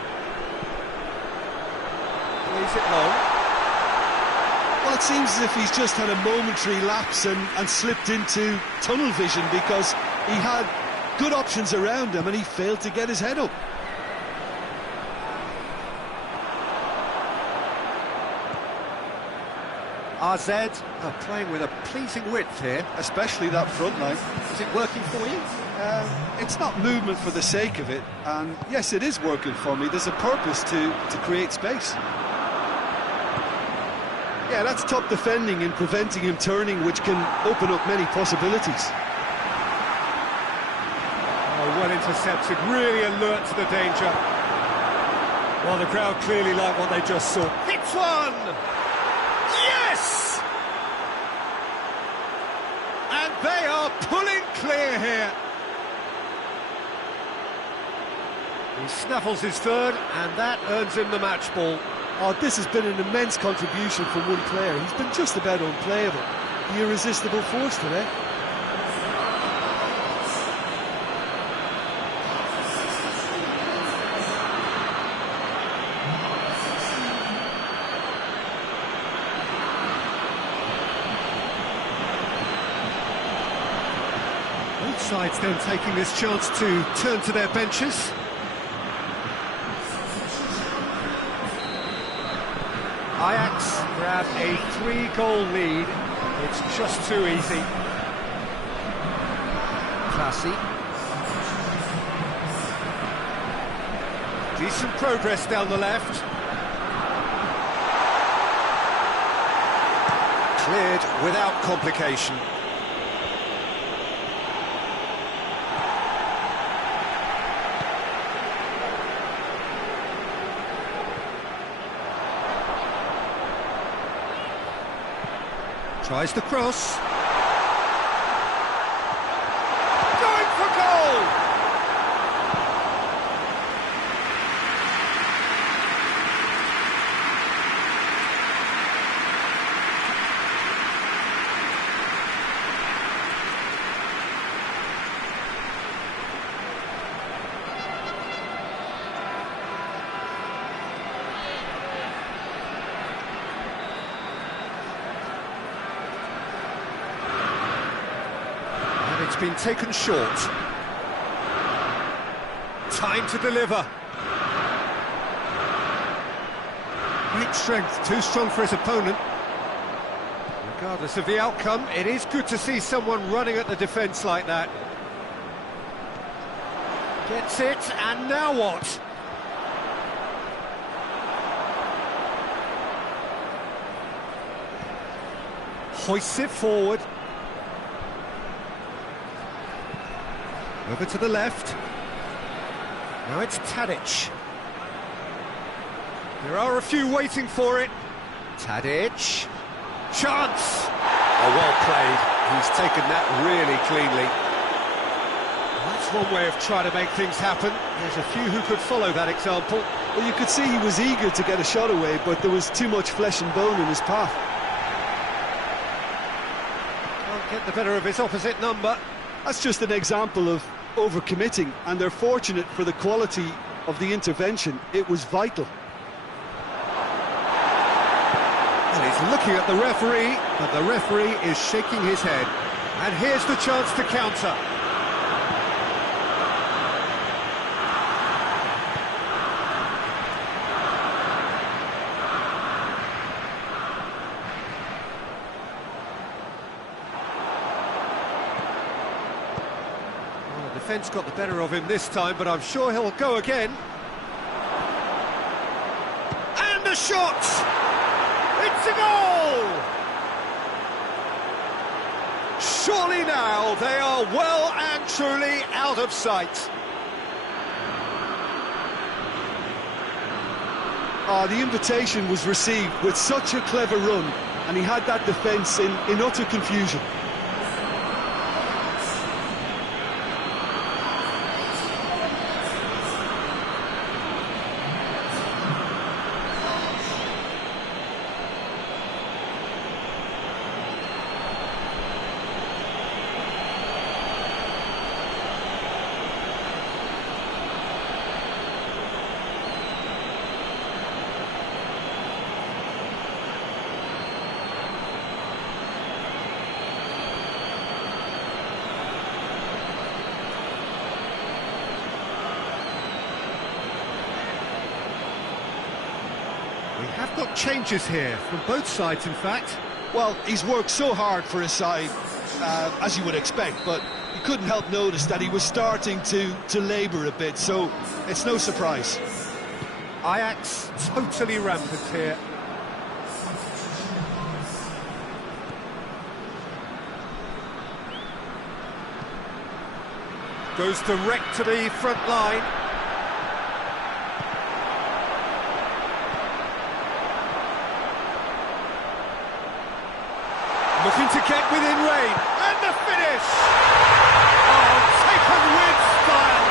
Plays it long. Well, it seems as if he's just had a momentary lapse and slipped into tunnel vision, because he had good options around him and he failed to get his head up. RZ are playing with a pleasing width here. Especially that front line. Is it working for you? It's not movement for the sake of it, and yes, it is working for me. There's a purpose to create space. Yeah, that's top defending and preventing him turning, which can open up many possibilities. Oh, well intercepted, really alert to the danger. Well, the crowd clearly like what they just saw. Hits one! Yes! And they are pulling clear here. He snaffles his third, and that earns him the match ball. Oh, this has been an immense contribution from one player. He's been just about unplayable. The irresistible force today. Both sides then taking this chance to turn to their benches. Ajax grab a 3-goal lead. It's just too easy. Classy. Decent progress down the left. Cleared without complication. Tries the cross. Going for goal! It's been taken short. Time to deliver. Great strength, too strong for his opponent. Regardless of the outcome, it is good to see someone running at the defence like that. Gets it, and now what? Hoists it forward. Over to the left. Now it's Tadic. There are a few waiting for it. Tadic. Chance! Oh, well played. He's taken that really cleanly. That's one way of trying to make things happen. There's a few who could follow that example. Well, you could see he was eager to get a shot away, but there was too much flesh and bone in his path. Can't get the better of his opposite number. That's just an example of overcommitting, and they're fortunate for the quality of the intervention. It was vital. And he's looking at the referee, but the referee is shaking his head. And here's the chance to counter. Defence got the better of him this time, but I'm sure he'll go again. And a shot! It's a goal! Surely now they are well and truly out of sight. The invitation was received with such a clever run, and he had that defence in utter confusion. We have got changes here, from both sides in fact. Well, he's worked so hard for his side, as you would expect, but you couldn't help notice that he was starting to labour a bit, so it's no surprise. Ajax totally rampant here. Goes direct to the front line. Looking to get within range, and the finish! Oh, taken with style!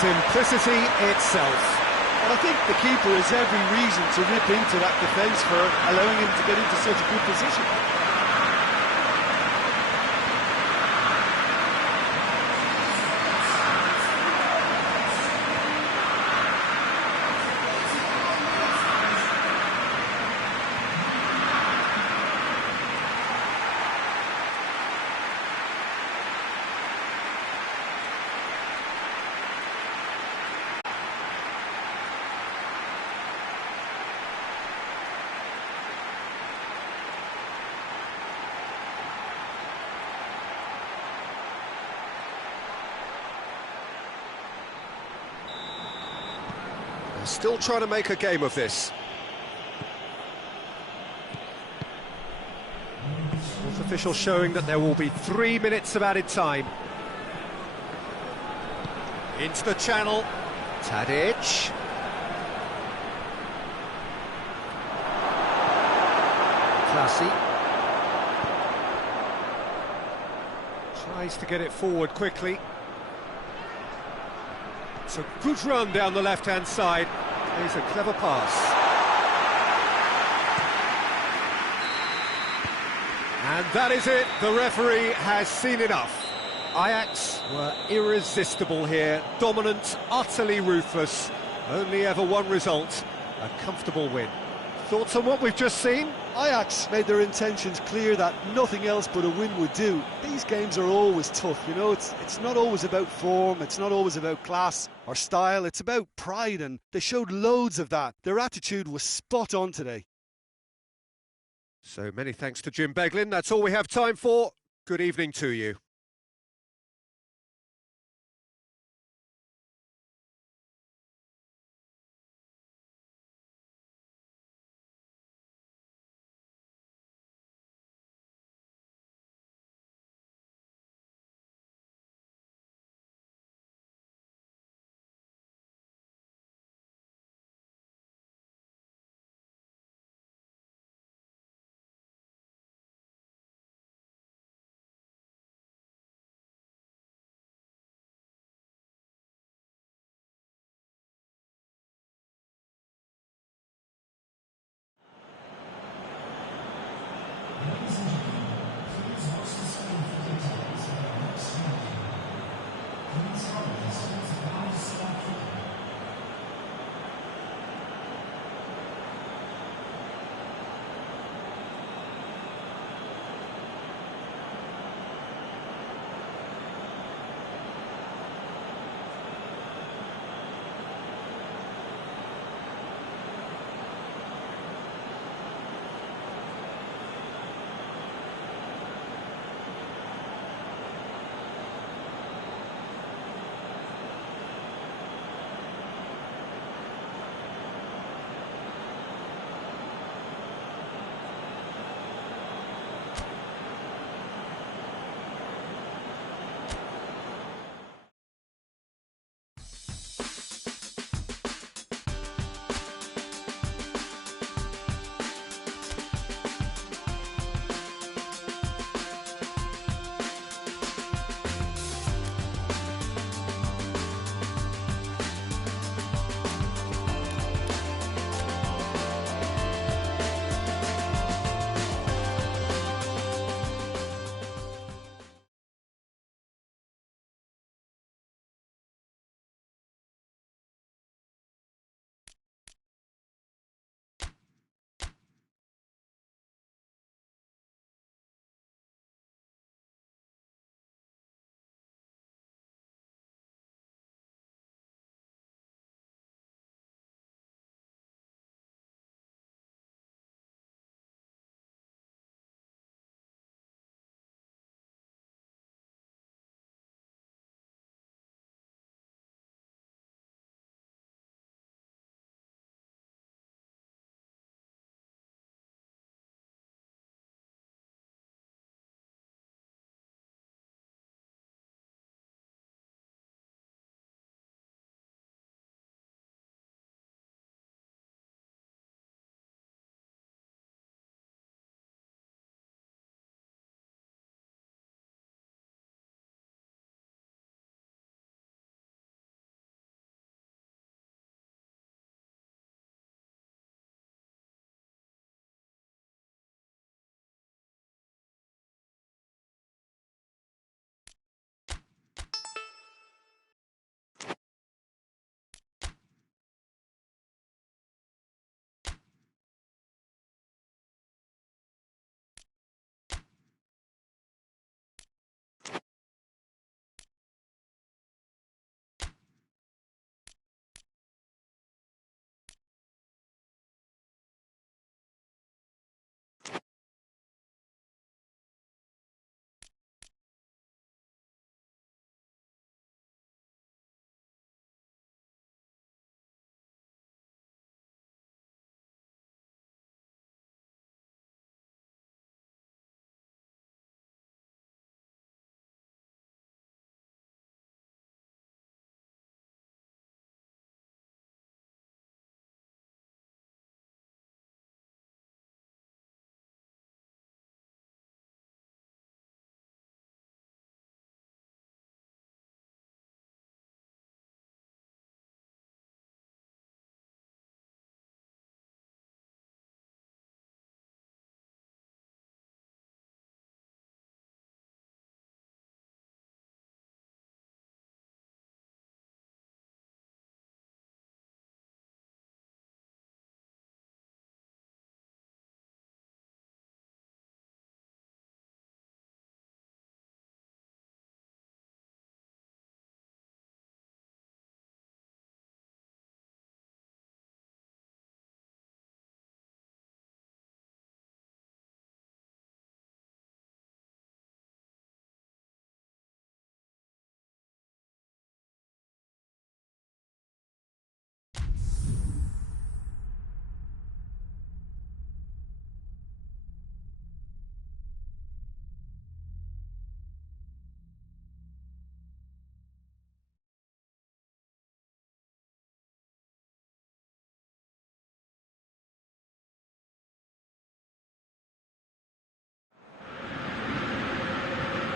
Simplicity itself. Well, I think the keeper has every reason to rip into that defence for allowing him to get into such a good position. They're still trying to make a game of this. Fourth official showing that there will be 3 minutes of added time. Into the channel. Tadic. Classy. Tries to get it forward quickly. It's a good run down the left-hand side. Here's a clever pass. And that is it. The referee has seen enough. Ajax were irresistible here. Dominant, utterly ruthless. Only ever one result. A comfortable win. Thoughts on what we've just seen? Ajax made their intentions clear that nothing else but a win would do. These games are always tough, you know, it's not always about form, it's not always about class or style, it's about pride, and they showed loads of that. Their attitude was spot on today. So many thanks to Jim Beglin. That's all we have time for. Good evening to you.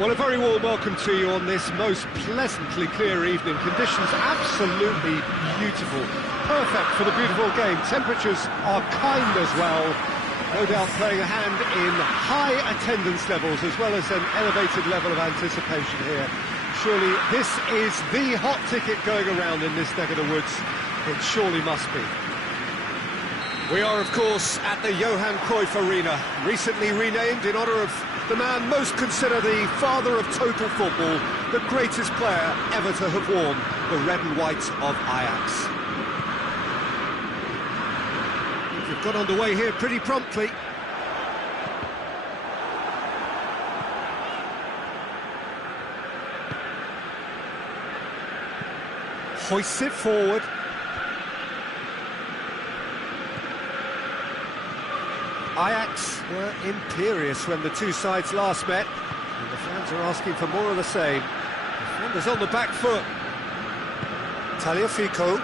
Well, a very warm welcome to you on this most pleasantly clear evening. Conditions absolutely beautiful. Perfect for the beautiful game. Temperatures are kind as well. No doubt playing a hand in high attendance levels as well as an elevated level of anticipation here. Surely this is the hot ticket going around in this neck of the woods. It surely must be. We are, of course, at the Johan Cruyff Arena, recently renamed in honour of the man most considered the father of total football, the greatest player ever to have worn the red and white of Ajax. We've got underway here pretty promptly. Hoists it forward. Ajax were imperious when the two sides last met, and the fans are asking for more of the same. Defenders on the back foot. Tagliafico.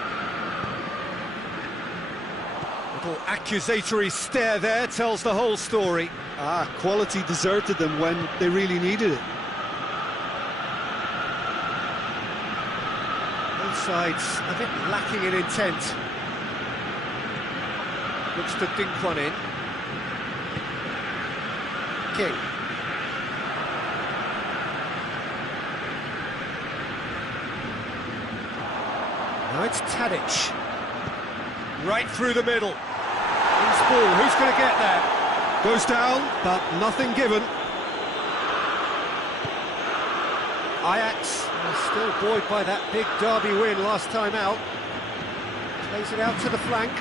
Little accusatory stare there tells the whole story. Quality deserted them when they really needed it. Both sides a bit lacking in intent. Looks to dink one in. King. Now it's Tadic. Right through the middle. Loose ball, who's going to get there? Goes down, but nothing given. Ajax are still buoyed by that big derby win last time out. Plays it out to the flank.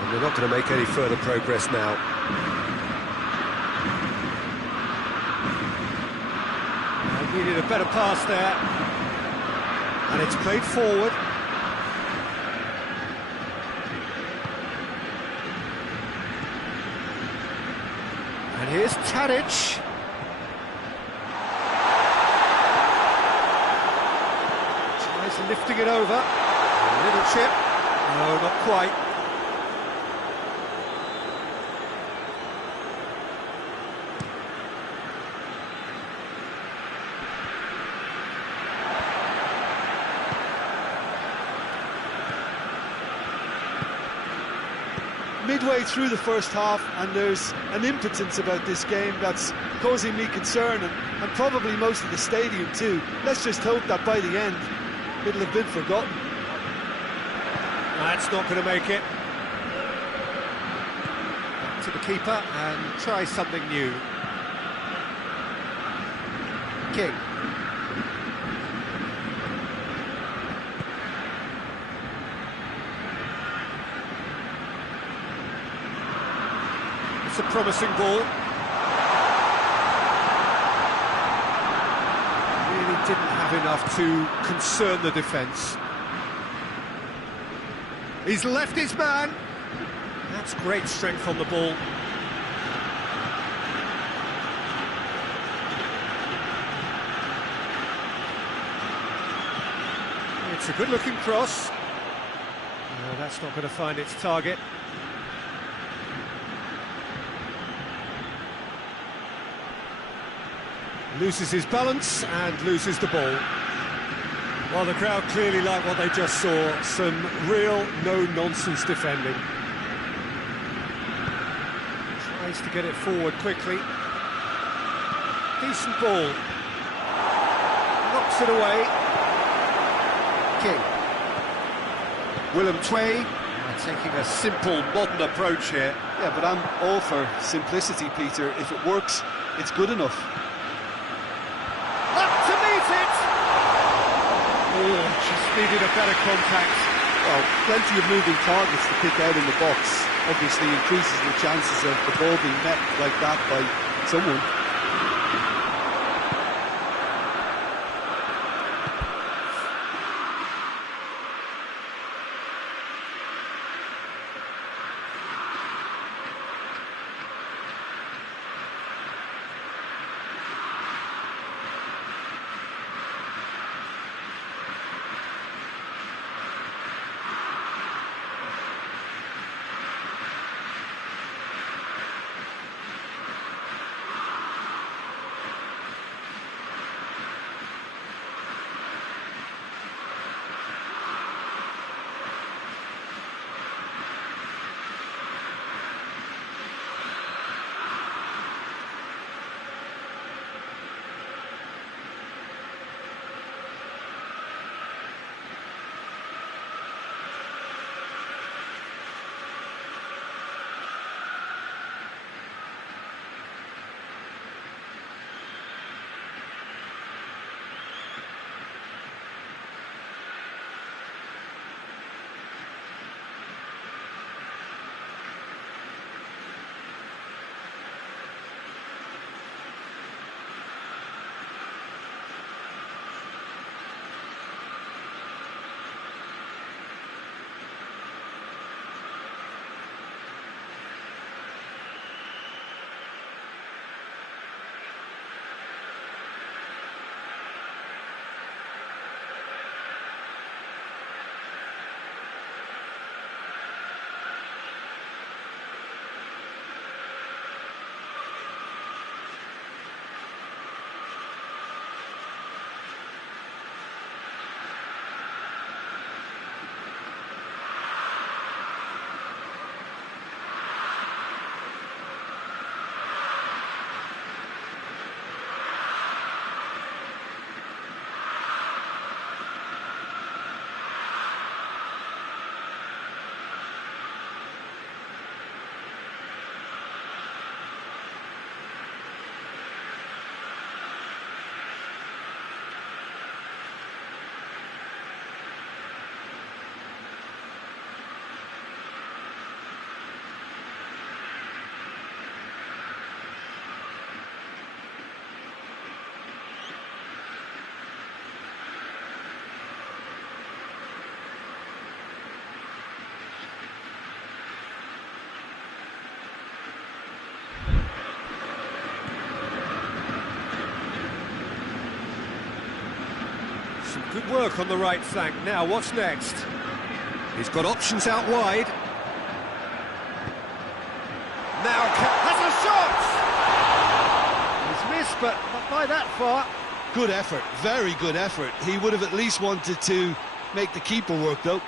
And they're not going to make any further progress now. Needed a better pass there, and it's played forward. And here's Tadic. Tries lifting it over. A little chip. No, not quite. Midway through the first half, and there's an impotence about this game that's causing me concern, and probably most of the stadium too. Let's just hope that by the end it'll have been forgotten. That's not going to make it. Back to the keeper and try something new. King. It's a promising ball. Really didn't have enough to concern the defence. He's left his man. That's great strength on the ball. It's a good-looking cross. No, that's not going to find its target. Loses his balance and loses the ball. Well, the crowd clearly like what they just saw. Some real no-nonsense defending. Tries to get it forward quickly. Decent ball. Knocks it away. King. Willem Twey taking a simple, modern approach here. Yeah, but I'm all for simplicity, Peter. If it works, it's good enough. Just needed a better contact. Well, plenty of moving targets to pick out in the box. Obviously increases the chances of the ball being met like that by someone. Some good work on the right flank. Now, what's next? He's got options out wide. Now has a shot! He's missed, but not by that far. Good effort, very good effort. He would have at least wanted to make the keeper work, though.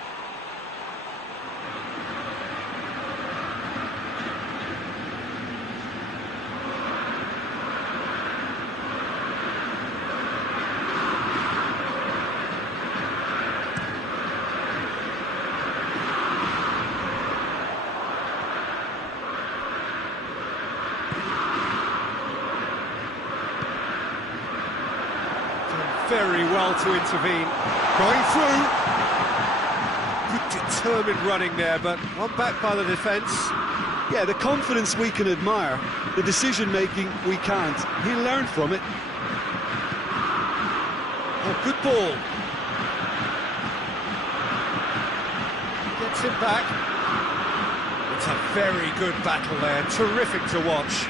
Very well to intervene. Going through. Good determined running there, but one back by the defence. Yeah, the confidence we can admire, the decision-making we can't. He'll learn from it. Oh, good ball. Gets him back. It's a very good battle there. Terrific to watch.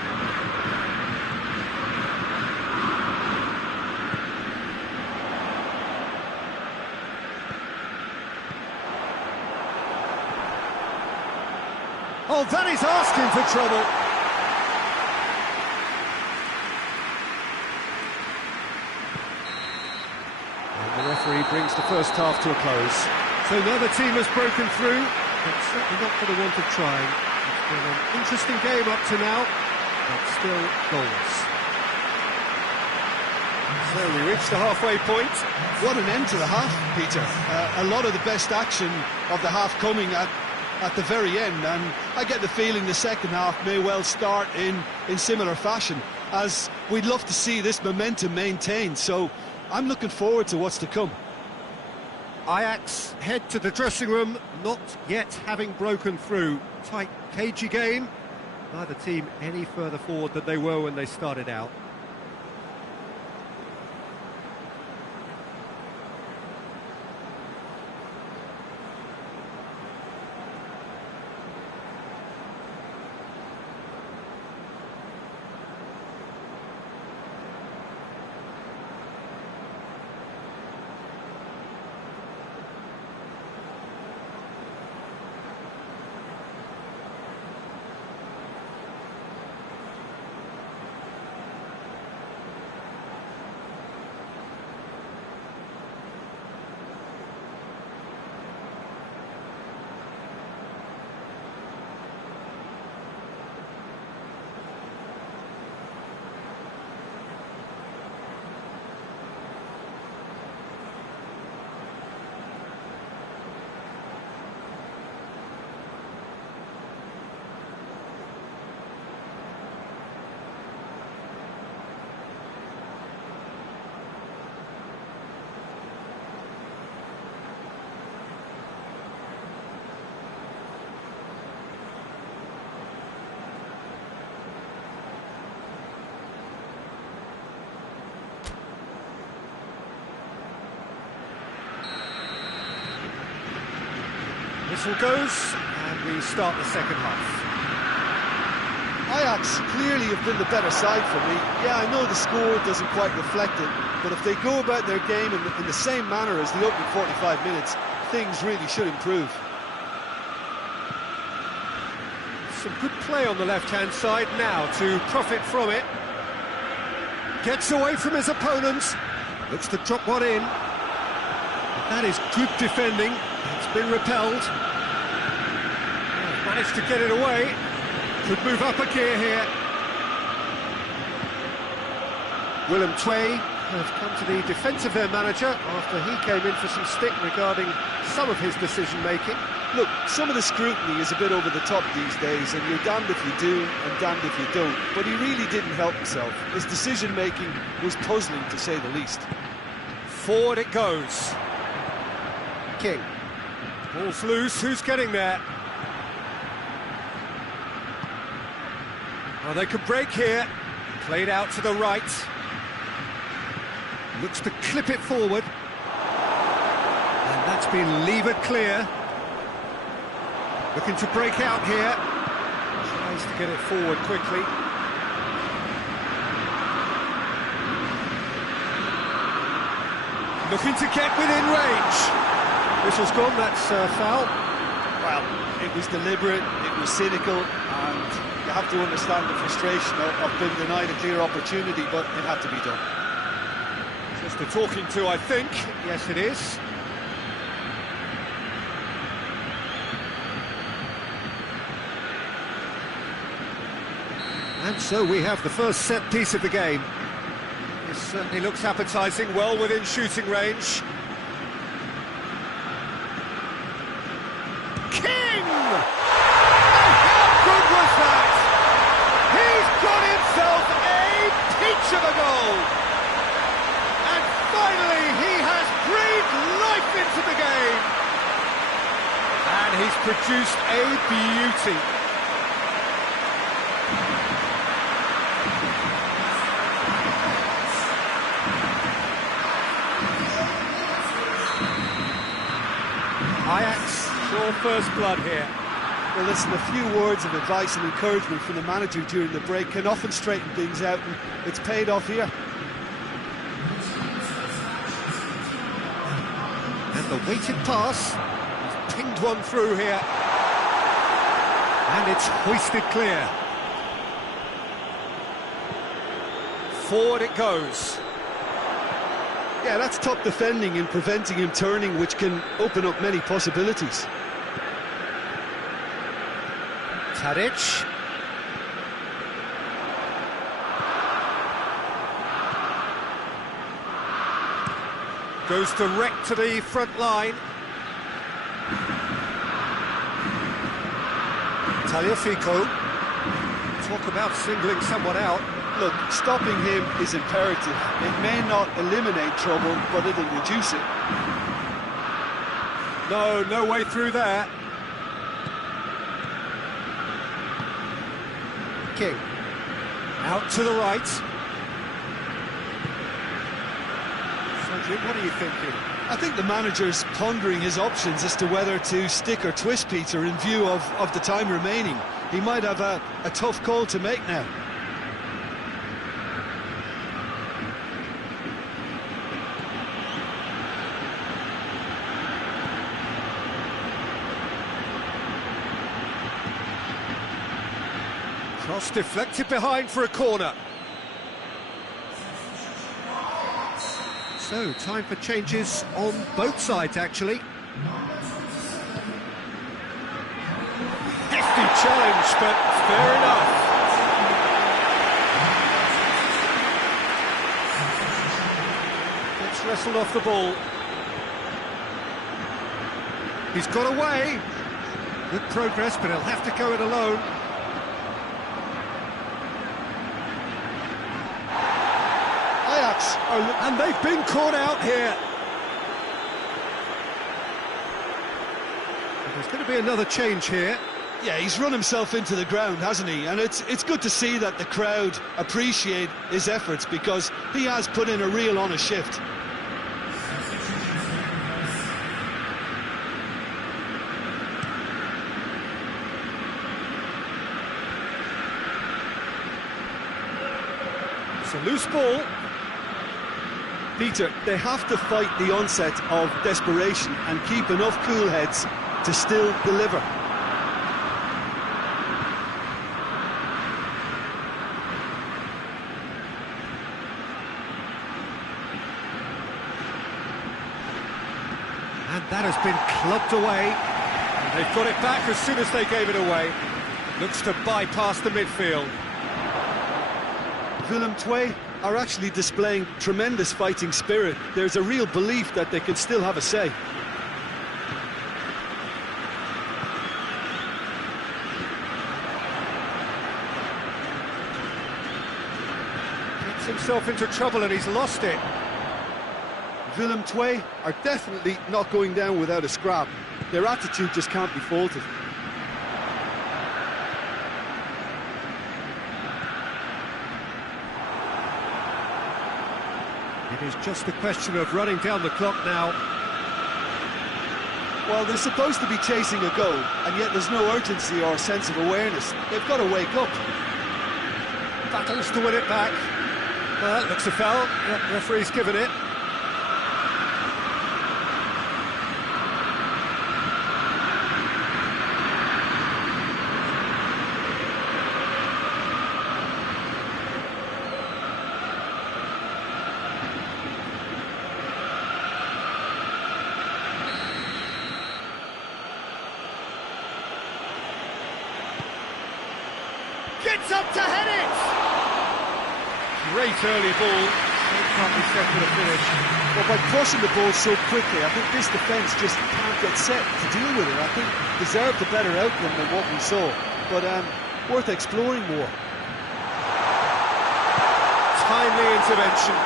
Oh, that is asking for trouble. And the referee brings the first half to a close. So neither team has broken through, but certainly not for the want of trying. It's been an interesting game up to now, but still goalless. So we reach the halfway point. What an end to the half, Peter. A lot of the best action of the half coming at the very end, and I get the feeling the second half may well start in similar fashion, as we'd love to see this momentum maintained, so I'm looking forward to what's to come. Ajax head to the dressing room, not yet having broken through. Tight, cagey game. Neither team any further forward than they were when they started out. Whistle goes, and we start the second half. Ajax clearly have been the better side for me. Yeah, I know the score doesn't quite reflect it, but if they go about their game in the same manner as the opening 45 minutes, things really should improve. Some good play on the left-hand side now to profit from it. Gets away from his opponents. Looks to drop one in. That is good defending. It's been repelled. Managed to get it away. Could move up a gear here. Willem Twee have come to the defence of their manager after he came in for some stick regarding some of his decision-making. Look, some of the scrutiny is a bit over the top these days, and you're damned if you do and damned if you don't. But he really didn't help himself. His decision-making was puzzling, to say the least. Forward it goes. King. Ball's loose. Who's getting there? Well, they could break here. Played out to the right. Looks to clip it forward. And that's been levered clear. Looking to break out here. Tries to get it forward quickly. Looking to get within range. Whistle's gone, that's foul. Well, it was deliberate, it was cynical, and you have to understand the frustration of being denied a clear opportunity, but it had to be done. Just a talking to, I think. Yes, it is. And so we have the first set piece of the game. This certainly looks appetising, well within shooting range. King! And how good was that? He's got himself a peach of a goal! And finally he has breathed life into the game! And he's produced a beauty. Ajax, sure first blood here. Well, listen, a few words of advice and encouragement from the manager during the break can often straighten things out, and it's paid off here. And the weighted pass, he's pinged one through here. And it's hoisted clear. Forward it goes. Yeah, that's top defending and preventing him turning, which can open up many possibilities. Tadic. Goes direct to the front line. Tagliafico. Talk about singling someone out. Look, stopping him is imperative. It may not eliminate trouble, but it'll reduce it. No way through there. King. Out to the right. So, Jim, what are you thinking? I think the manager's pondering his options as to whether to stick or twist Peter in view of the time remaining. He might have a tough call to make now. Cross deflected behind for a corner. So, time for changes on both sides, actually. Hefty challenge, but fair enough. Gets wrestled off the ball. He's got away. Good progress, but he'll have to go it alone. And they've been caught out here. There's going to be another change here. Yeah, he's run himself into the ground, hasn't he? And it's good to see that the crowd appreciate his efforts, because he has put in a real honest shift. It's a loose ball. Peter, they have to fight the onset of desperation and keep enough cool heads to still deliver. And that has been clubbed away. And they've got it back as soon as they gave it away. Looks to bypass the midfield. Willem II are actually displaying tremendous fighting spirit. There's a real belief that they can still have a say. Gets himself into trouble and he's lost it. Willem II are definitely not going down without a scrap. Their attitude just can't be faulted. It is just a question of running down the clock now. Well, they're supposed to be chasing a goal, and yet there's no urgency or sense of awareness. They've got to wake up. Battles to win it back. Looks a foul. Yep, referee's given it. Gets up to head it! Great early ball. Can't be set for the finish. Well, by crossing the ball so quickly, I think this defence just can't get set to deal with it. I think deserved a better outcome than what we saw, but worth exploring more. Timely intervention.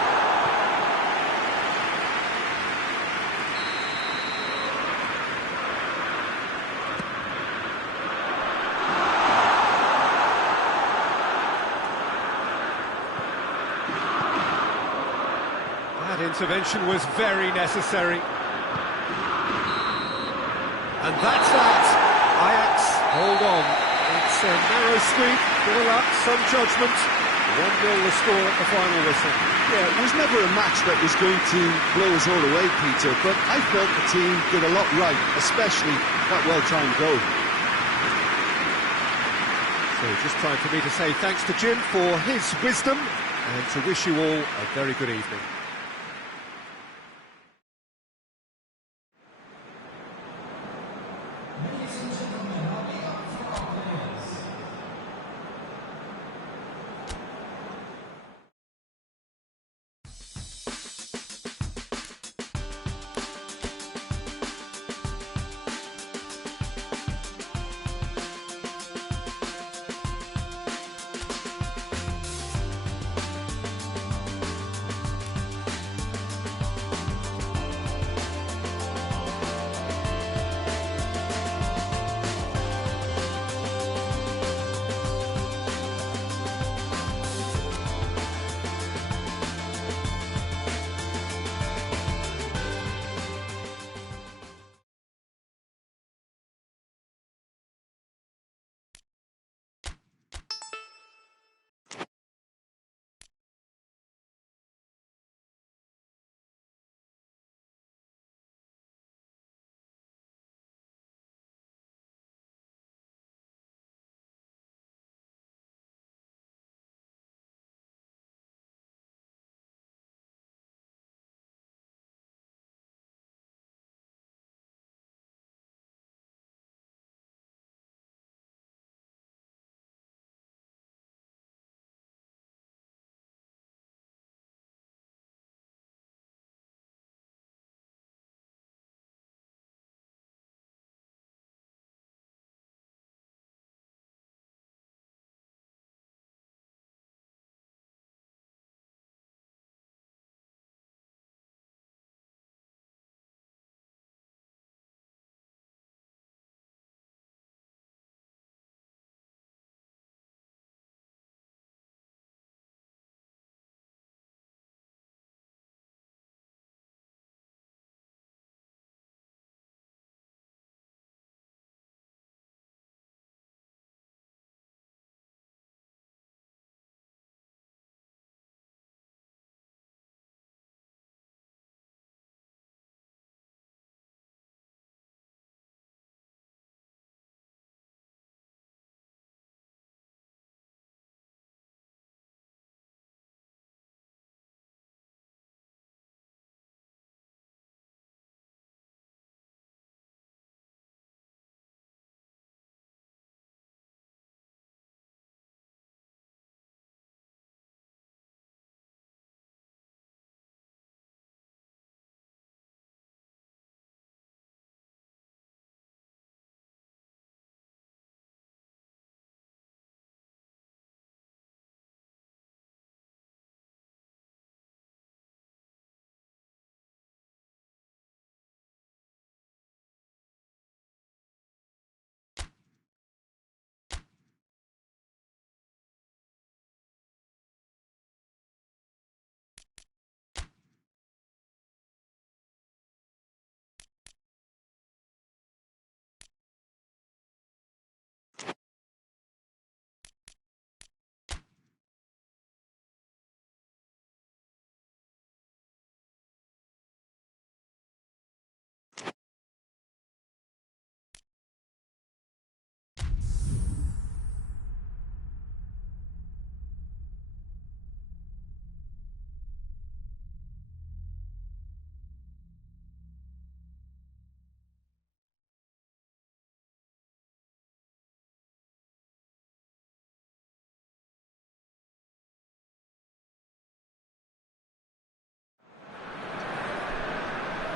That intervention was very necessary. And that's that. Ajax hold on. It's a narrow squeak, bit of luck, some judgment. 1-0 the score at the final whistle. Yeah, it was never a match that was going to blow us all away, Peter, but I felt the team did a lot right, especially that well-timed goal. So just time for me to say thanks to Jim for his wisdom and to wish you all a very good evening.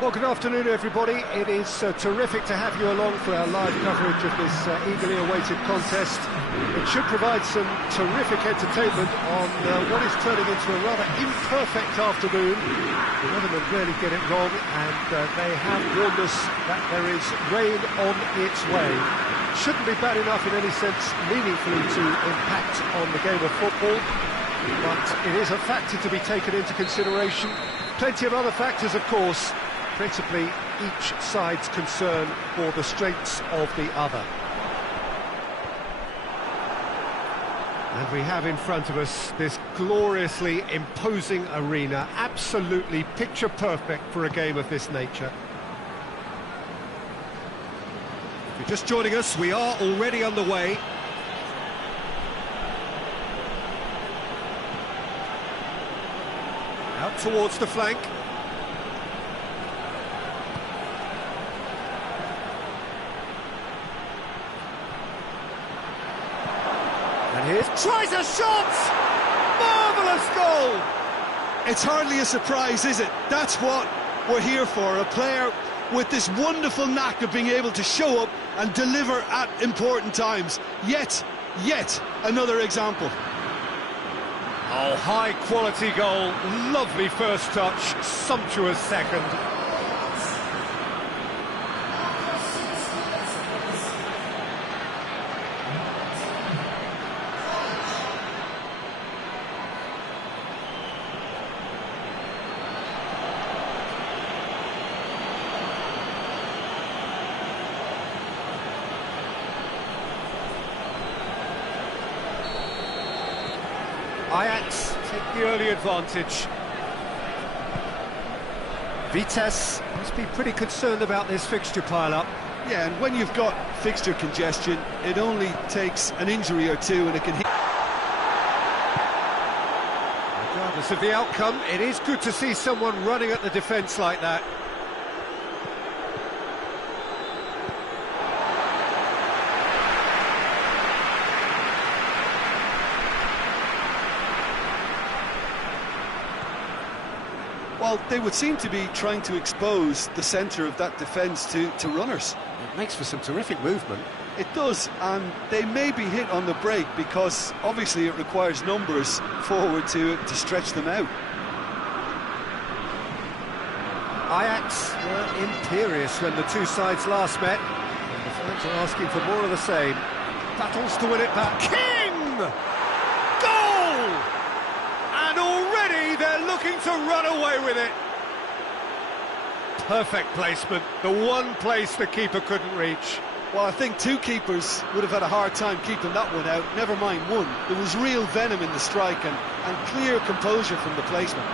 Well, good afternoon, everybody. It is terrific to have you along for our live coverage of this eagerly awaited contest. It should provide some terrific entertainment on what is turning into a rather imperfect afternoon. The weathermen rarely get it wrong, and they have warned us that there is rain on its way. Shouldn't be bad enough in any sense meaningfully to impact on the game of football, but it is a factor to be taken into consideration. Plenty of other factors, of course, principally each side's concern for the strengths of the other. And we have in front of us this gloriously imposing arena, absolutely picture perfect for a game of this nature. If you're just joining us, we are already underway. Out towards the flank. And here's, tries a shot! Marvellous goal! It's hardly a surprise, is it? That's what we're here for, a player with this wonderful knack of being able to show up and deliver at important times. Yet another example. Oh, high-quality goal, lovely first touch, sumptuous second. Ajax take the early advantage. Vitesse must be pretty concerned about this fixture pile-up. Yeah, and when you've got fixture congestion, it only takes an injury or two and it can hit. Regardless of the outcome, it is good to see someone running at the defence like that. Well, they would seem to be trying to expose the centre of that defence to runners. It makes for some terrific movement. It does, and they may be hit on the break because obviously it requires numbers forward to stretch them out. Ajax were imperious when the two sides last met, and the fans are asking for more of the same. Battles to win it back. King! Goal! And already they're looking to run away with it. Perfect placement, the one place the keeper couldn't reach. Well, I think two keepers would have had a hard time keeping that one out, never mind one. There was real venom in the strike and clear composure from the placement.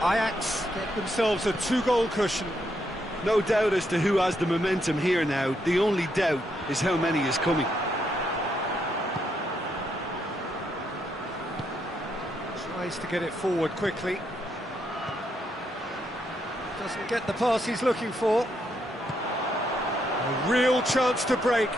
Ajax get themselves a two-goal cushion. No doubt as to who has the momentum here now. The only doubt is how many is coming. Tries to get it forward quickly. Doesn't get the pass he's looking for. A real chance to break.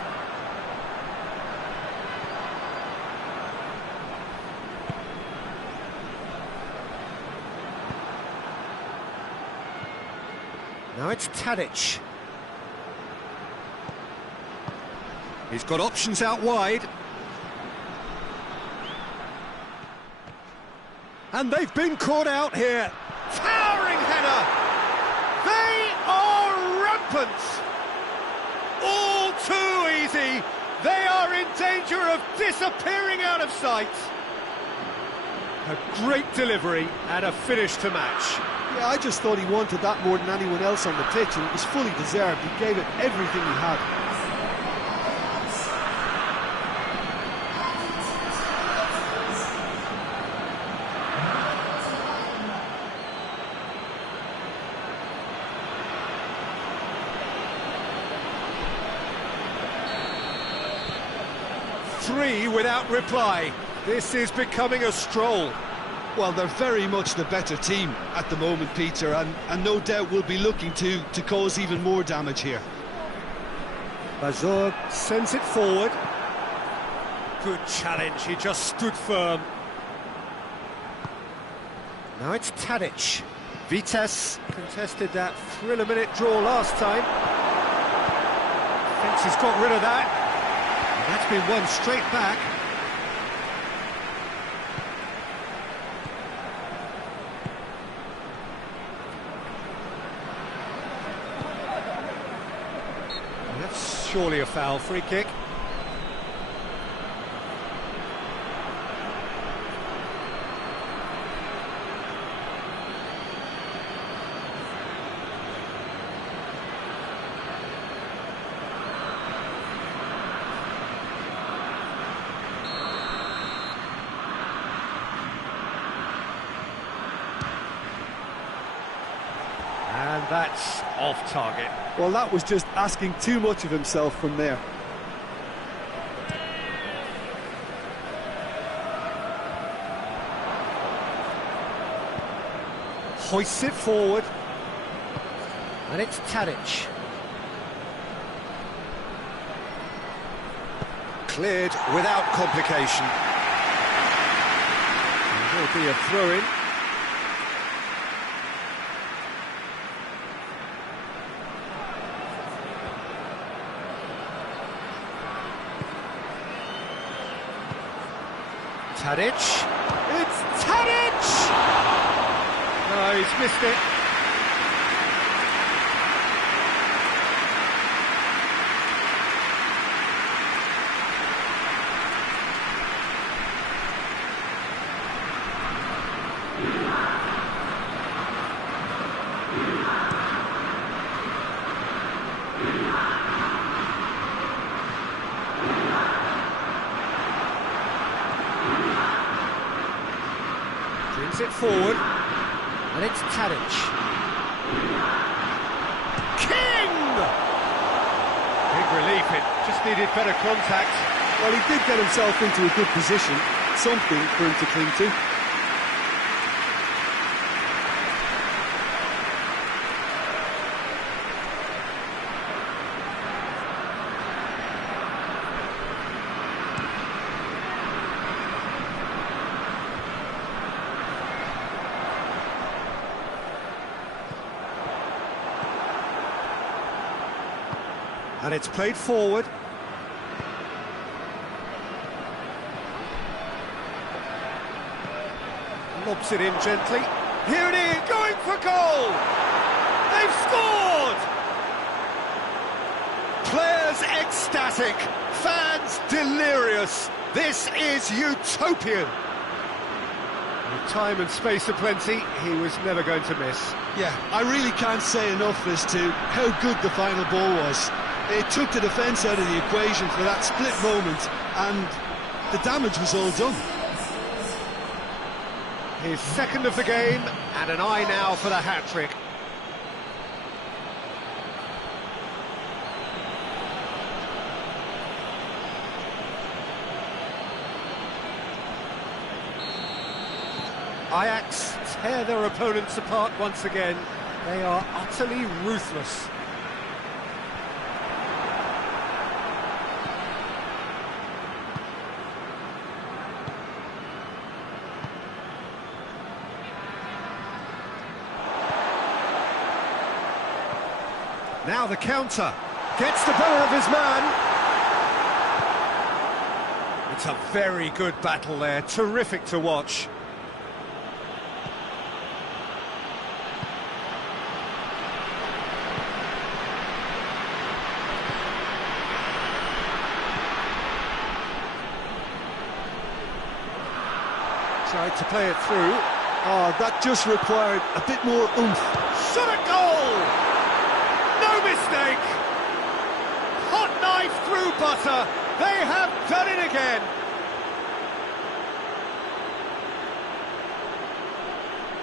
Now it's Tadic. He's got options out wide. And they've been caught out here. Towering header! They are rampant! All too easy! They are in danger of disappearing out of sight. A great delivery and a finish to match. Yeah, I just thought he wanted that more than anyone else on the pitch, and it was fully deserved. He gave it everything he had. Three without reply. This is becoming a stroll. Well, they're very much the better team at the moment, Peter, and no doubt will be looking to cause even more damage here. Bazur sends it forward. Good challenge, he just stood firm. Now it's Tadic. Vitesse contested that thrill-a-minute draw last time. Thinks he's got rid of that. And that's been won straight back. That's surely a foul, free kick. And that's off target. Well, that was just asking too much of himself from there. Hoists it forward. And it's Tadic. Cleared without complication. There will be a throw-in. Tadic. It's Tadic! No, he's missed it. Brings it forward, and it's Tadic. King! Big relief, it just needed better contact. Well, he did get himself into a good position, something for him to cling to. And it's played forward. Lobs it in gently. Here it is, going for goal! They've scored! Players ecstatic, fans delirious. This is utopian. With time and space aplenty, he was never going to miss. Yeah, I really can't say enough as to how good the final ball was. It took the defence out of the equation for that split moment, and the damage was all done. His second of the game, and an eye now for the hat-trick. Ajax tear their opponents apart once again. They are utterly ruthless. Now the counter, gets the better of his man. It's a very good battle there, terrific to watch. Tried to play it through. Oh, that just required a bit more oomph. Shot a goal! No mistake! Hot knife through butter. They have done it again.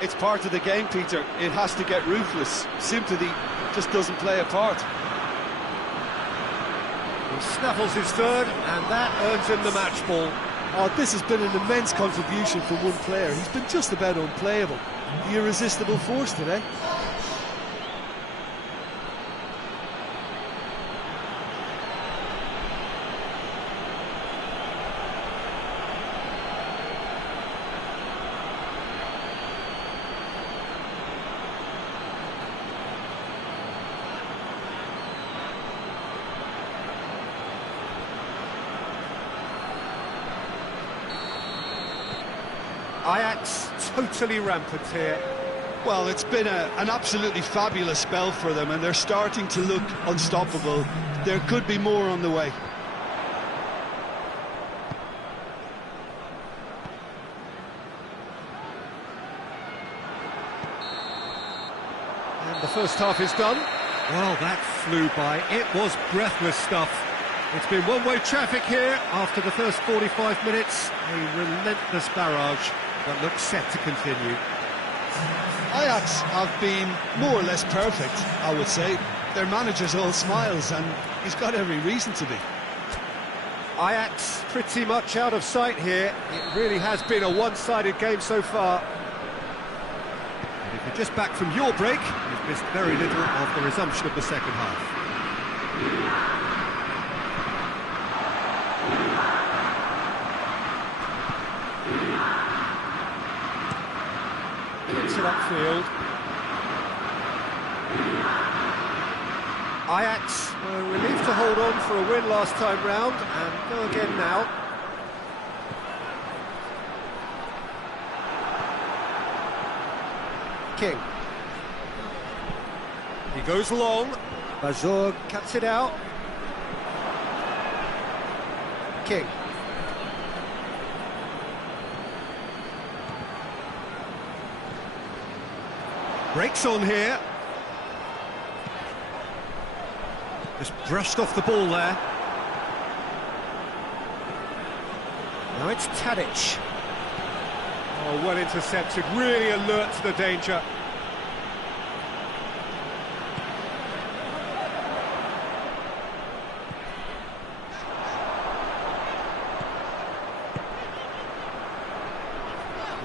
It's part of the game, Peter. It has to get ruthless. Sympathy just doesn't play a part. He snaffles his third, and that earns him the match ball. Oh, this has been an immense contribution from one player. He's been just about unplayable. The irresistible force today. Ajax totally rampant here. Well, it's been an absolutely fabulous spell for them, and they're starting to look unstoppable. There could be more on the way. And the first half is done. Well, that flew by. It was breathless stuff. It's been one-way traffic here after the first 45 minutes. A relentless barrage that looks set to continue. Ajax have been more or less perfect, I would say. Their manager's all smiles, and he's got every reason to be. Ajax pretty much out of sight here. It really has been a one-sided game so far. And if you're just back from your break, you've missed very little of the resumption of the second half. Gets it upfield. Ajax were relieved to hold on for a win last time round, and go again now. King. He goes long. Bajor cuts it out. King. Breaks on here. Just brushed off the ball there. Now it's Tadic. Oh, well intercepted, really alert to the danger.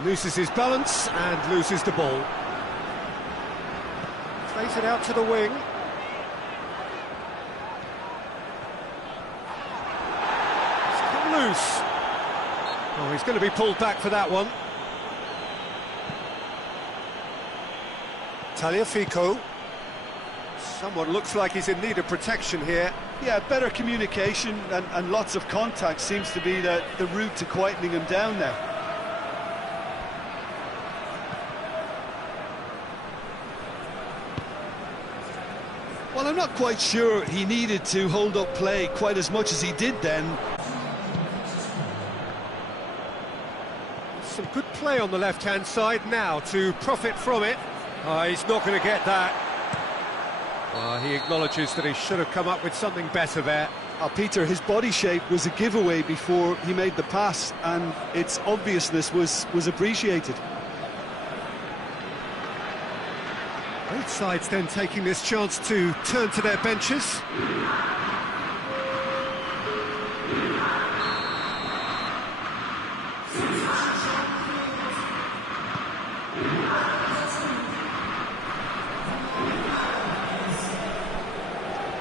Loses his balance and loses the ball. Plays it out to the wing. It's come loose. Oh, he's going to be pulled back for that one. Tagliafico. Someone looks like he's in need of protection here. Yeah, better communication and lots of contact seems to be the route to quietening him down now. Well, I'm not quite sure he needed to hold up play quite as much as he did then. Some good play on the left-hand side now to profit from it. He's not going to get that. He acknowledges that he should have come up with something better there. Peter, his body shape was a giveaway before he made the pass, and its obviousness was appreciated. Both sides then taking this chance to turn to their benches.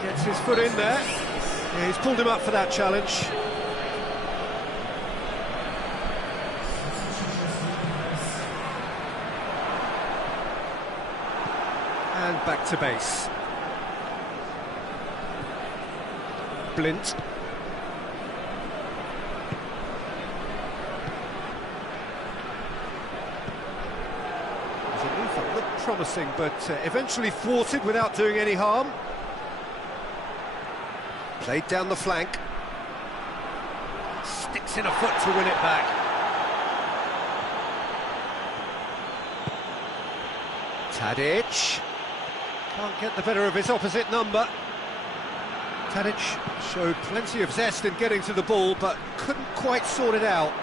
Gets his foot in there. Yeah, he's pulled him up for that challenge. And back to base. Blint. There's a move that looked promising, but eventually thwarted without doing any harm. Played down the flank. Sticks in a foot to win it back. Tadic. Can't get the better of his opposite number. Tadic showed plenty of zest in getting to the ball, but couldn't quite sort it out.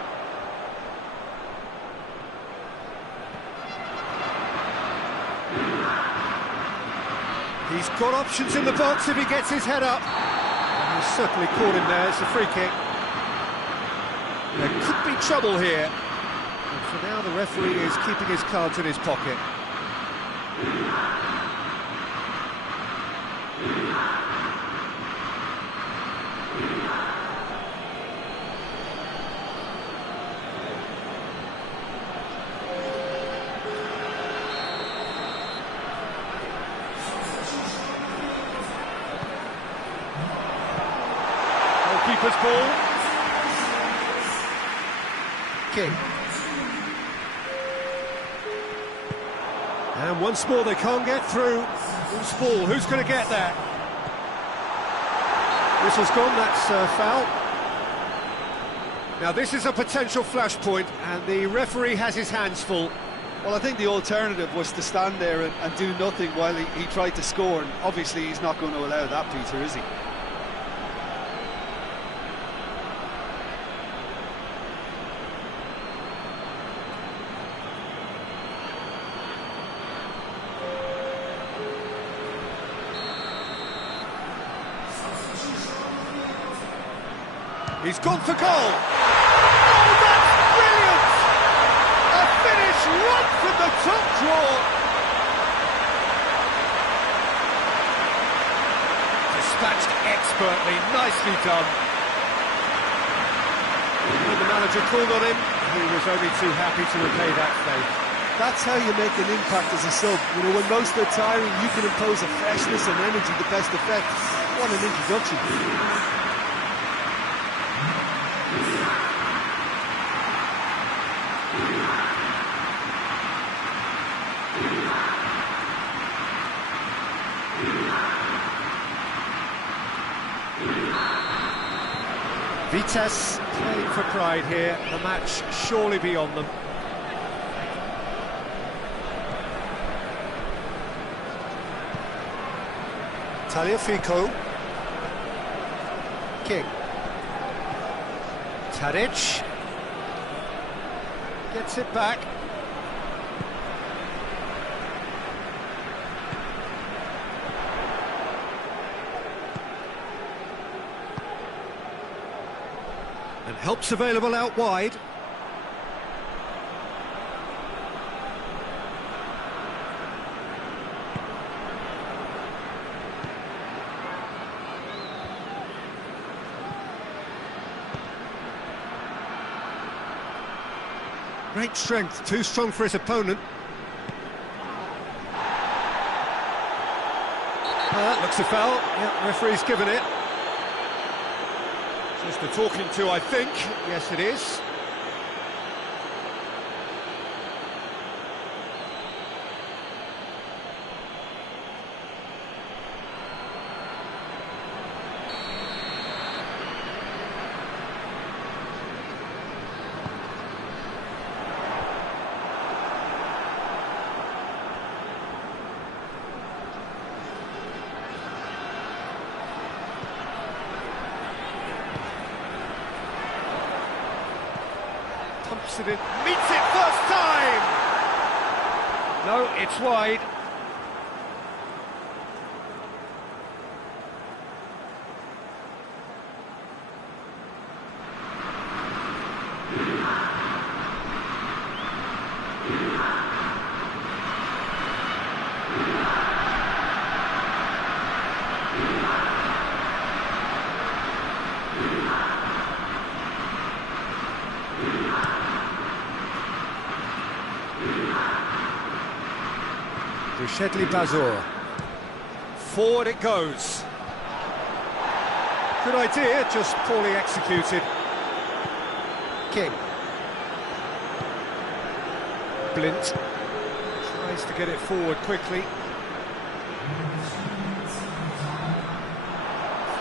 He's got options in the box if he gets his head up. And he's certainly caught him there. It's a free kick. There could be trouble here. And for now, the referee is keeping his cards in his pocket. Goalkeeper's ball. King. And once more they can't get through. Loose ball, who's going to get there? Whistle's gone, that's foul. Now this is a potential flashpoint, and the referee has his hands full. Well, I think the alternative was to stand there and do nothing while he tried to score, and obviously he's not going to allow that, Peter, is he? He's gone for goal! Oh, that's brilliant! A finish right from the top drawer! Dispatched expertly, nicely done. When the manager called on him, he was only too happy to repay that faith. That's how you make an impact as a sub. You know, when most are tiring, you can impose a freshness and energy, the best effect. What an introduction. Vitesse playing for pride here, the match surely beyond them. Tagliafico. King. Tadic. Gets it back. And help's available out wide. Great strength, too strong for his opponent. That looks a foul. Yeah, referee's given it. Just a talking to, I think. Yes, it is. Pumps it in, meets it first time! No, it's wide. Shedley Bazor. Forward it goes. Good idea, just poorly executed. King. Blint. Tries to get it forward quickly.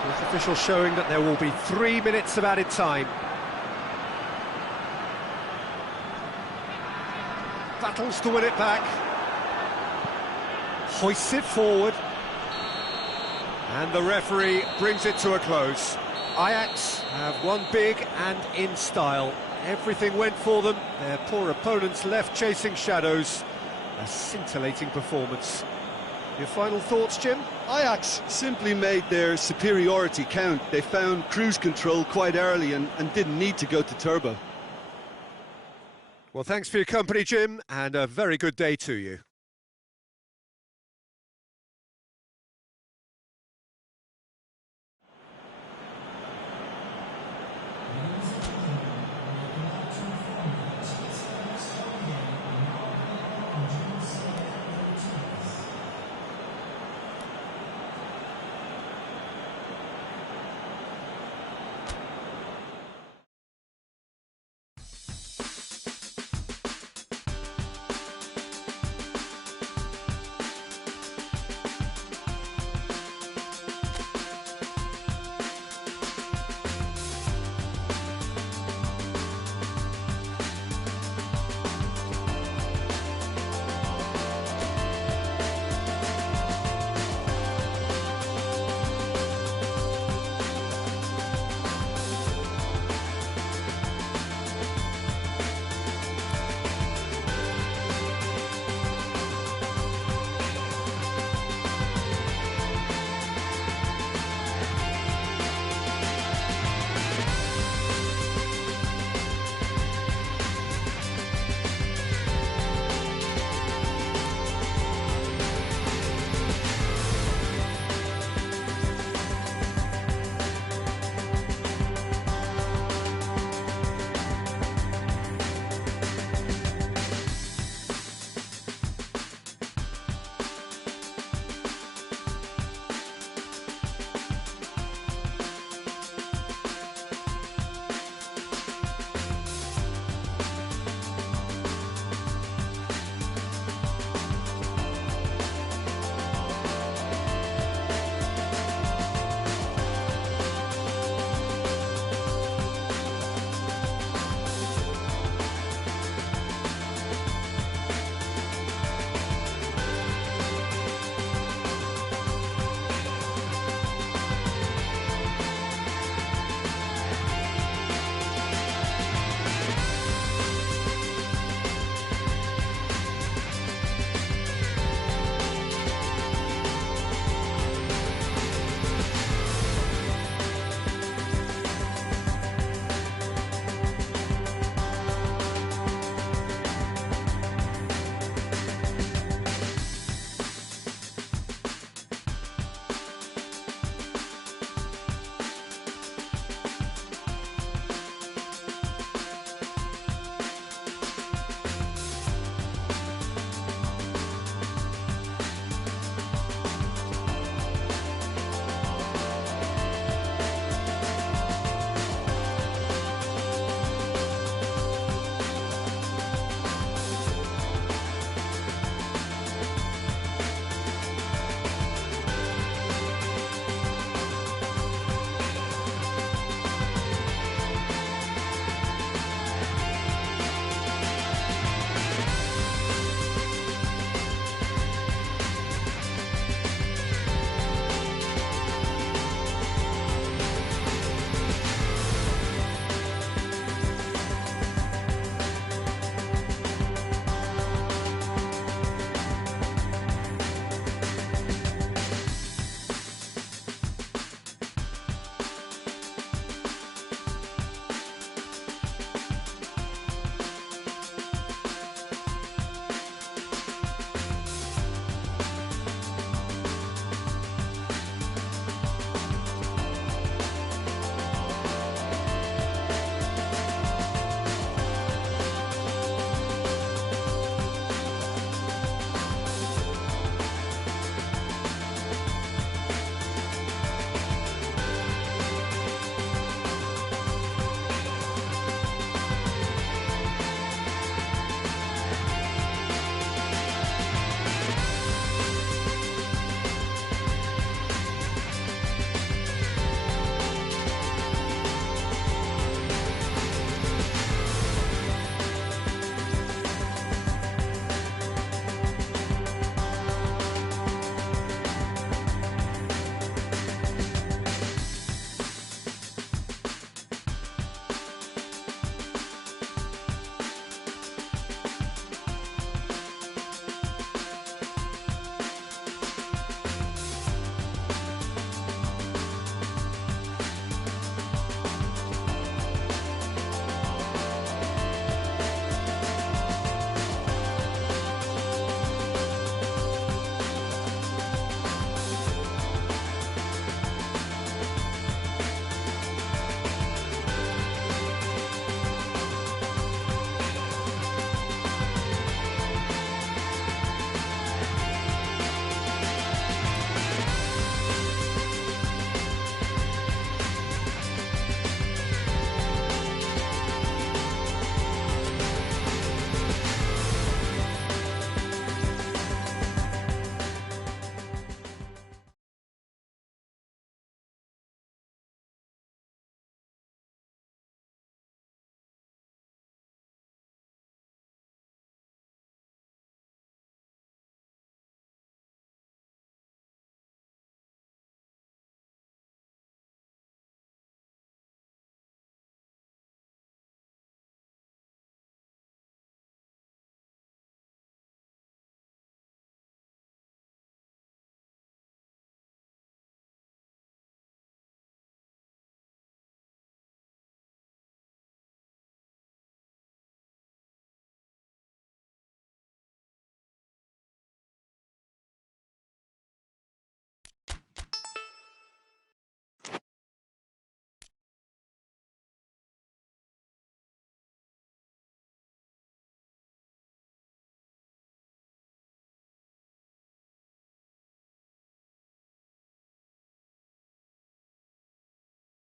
Fourth official showing that there will be 3 minutes of added time. Battles to win it back. Hoists it forward, and the referee brings it to a close. Ajax have won big and in style. Everything went for them, their poor opponents left chasing shadows. A scintillating performance. Your final thoughts, Jim? Ajax simply made their superiority count. They found cruise control quite early and didn't need to go to turbo. Well, thanks for your company, Jim, and a very good day to you.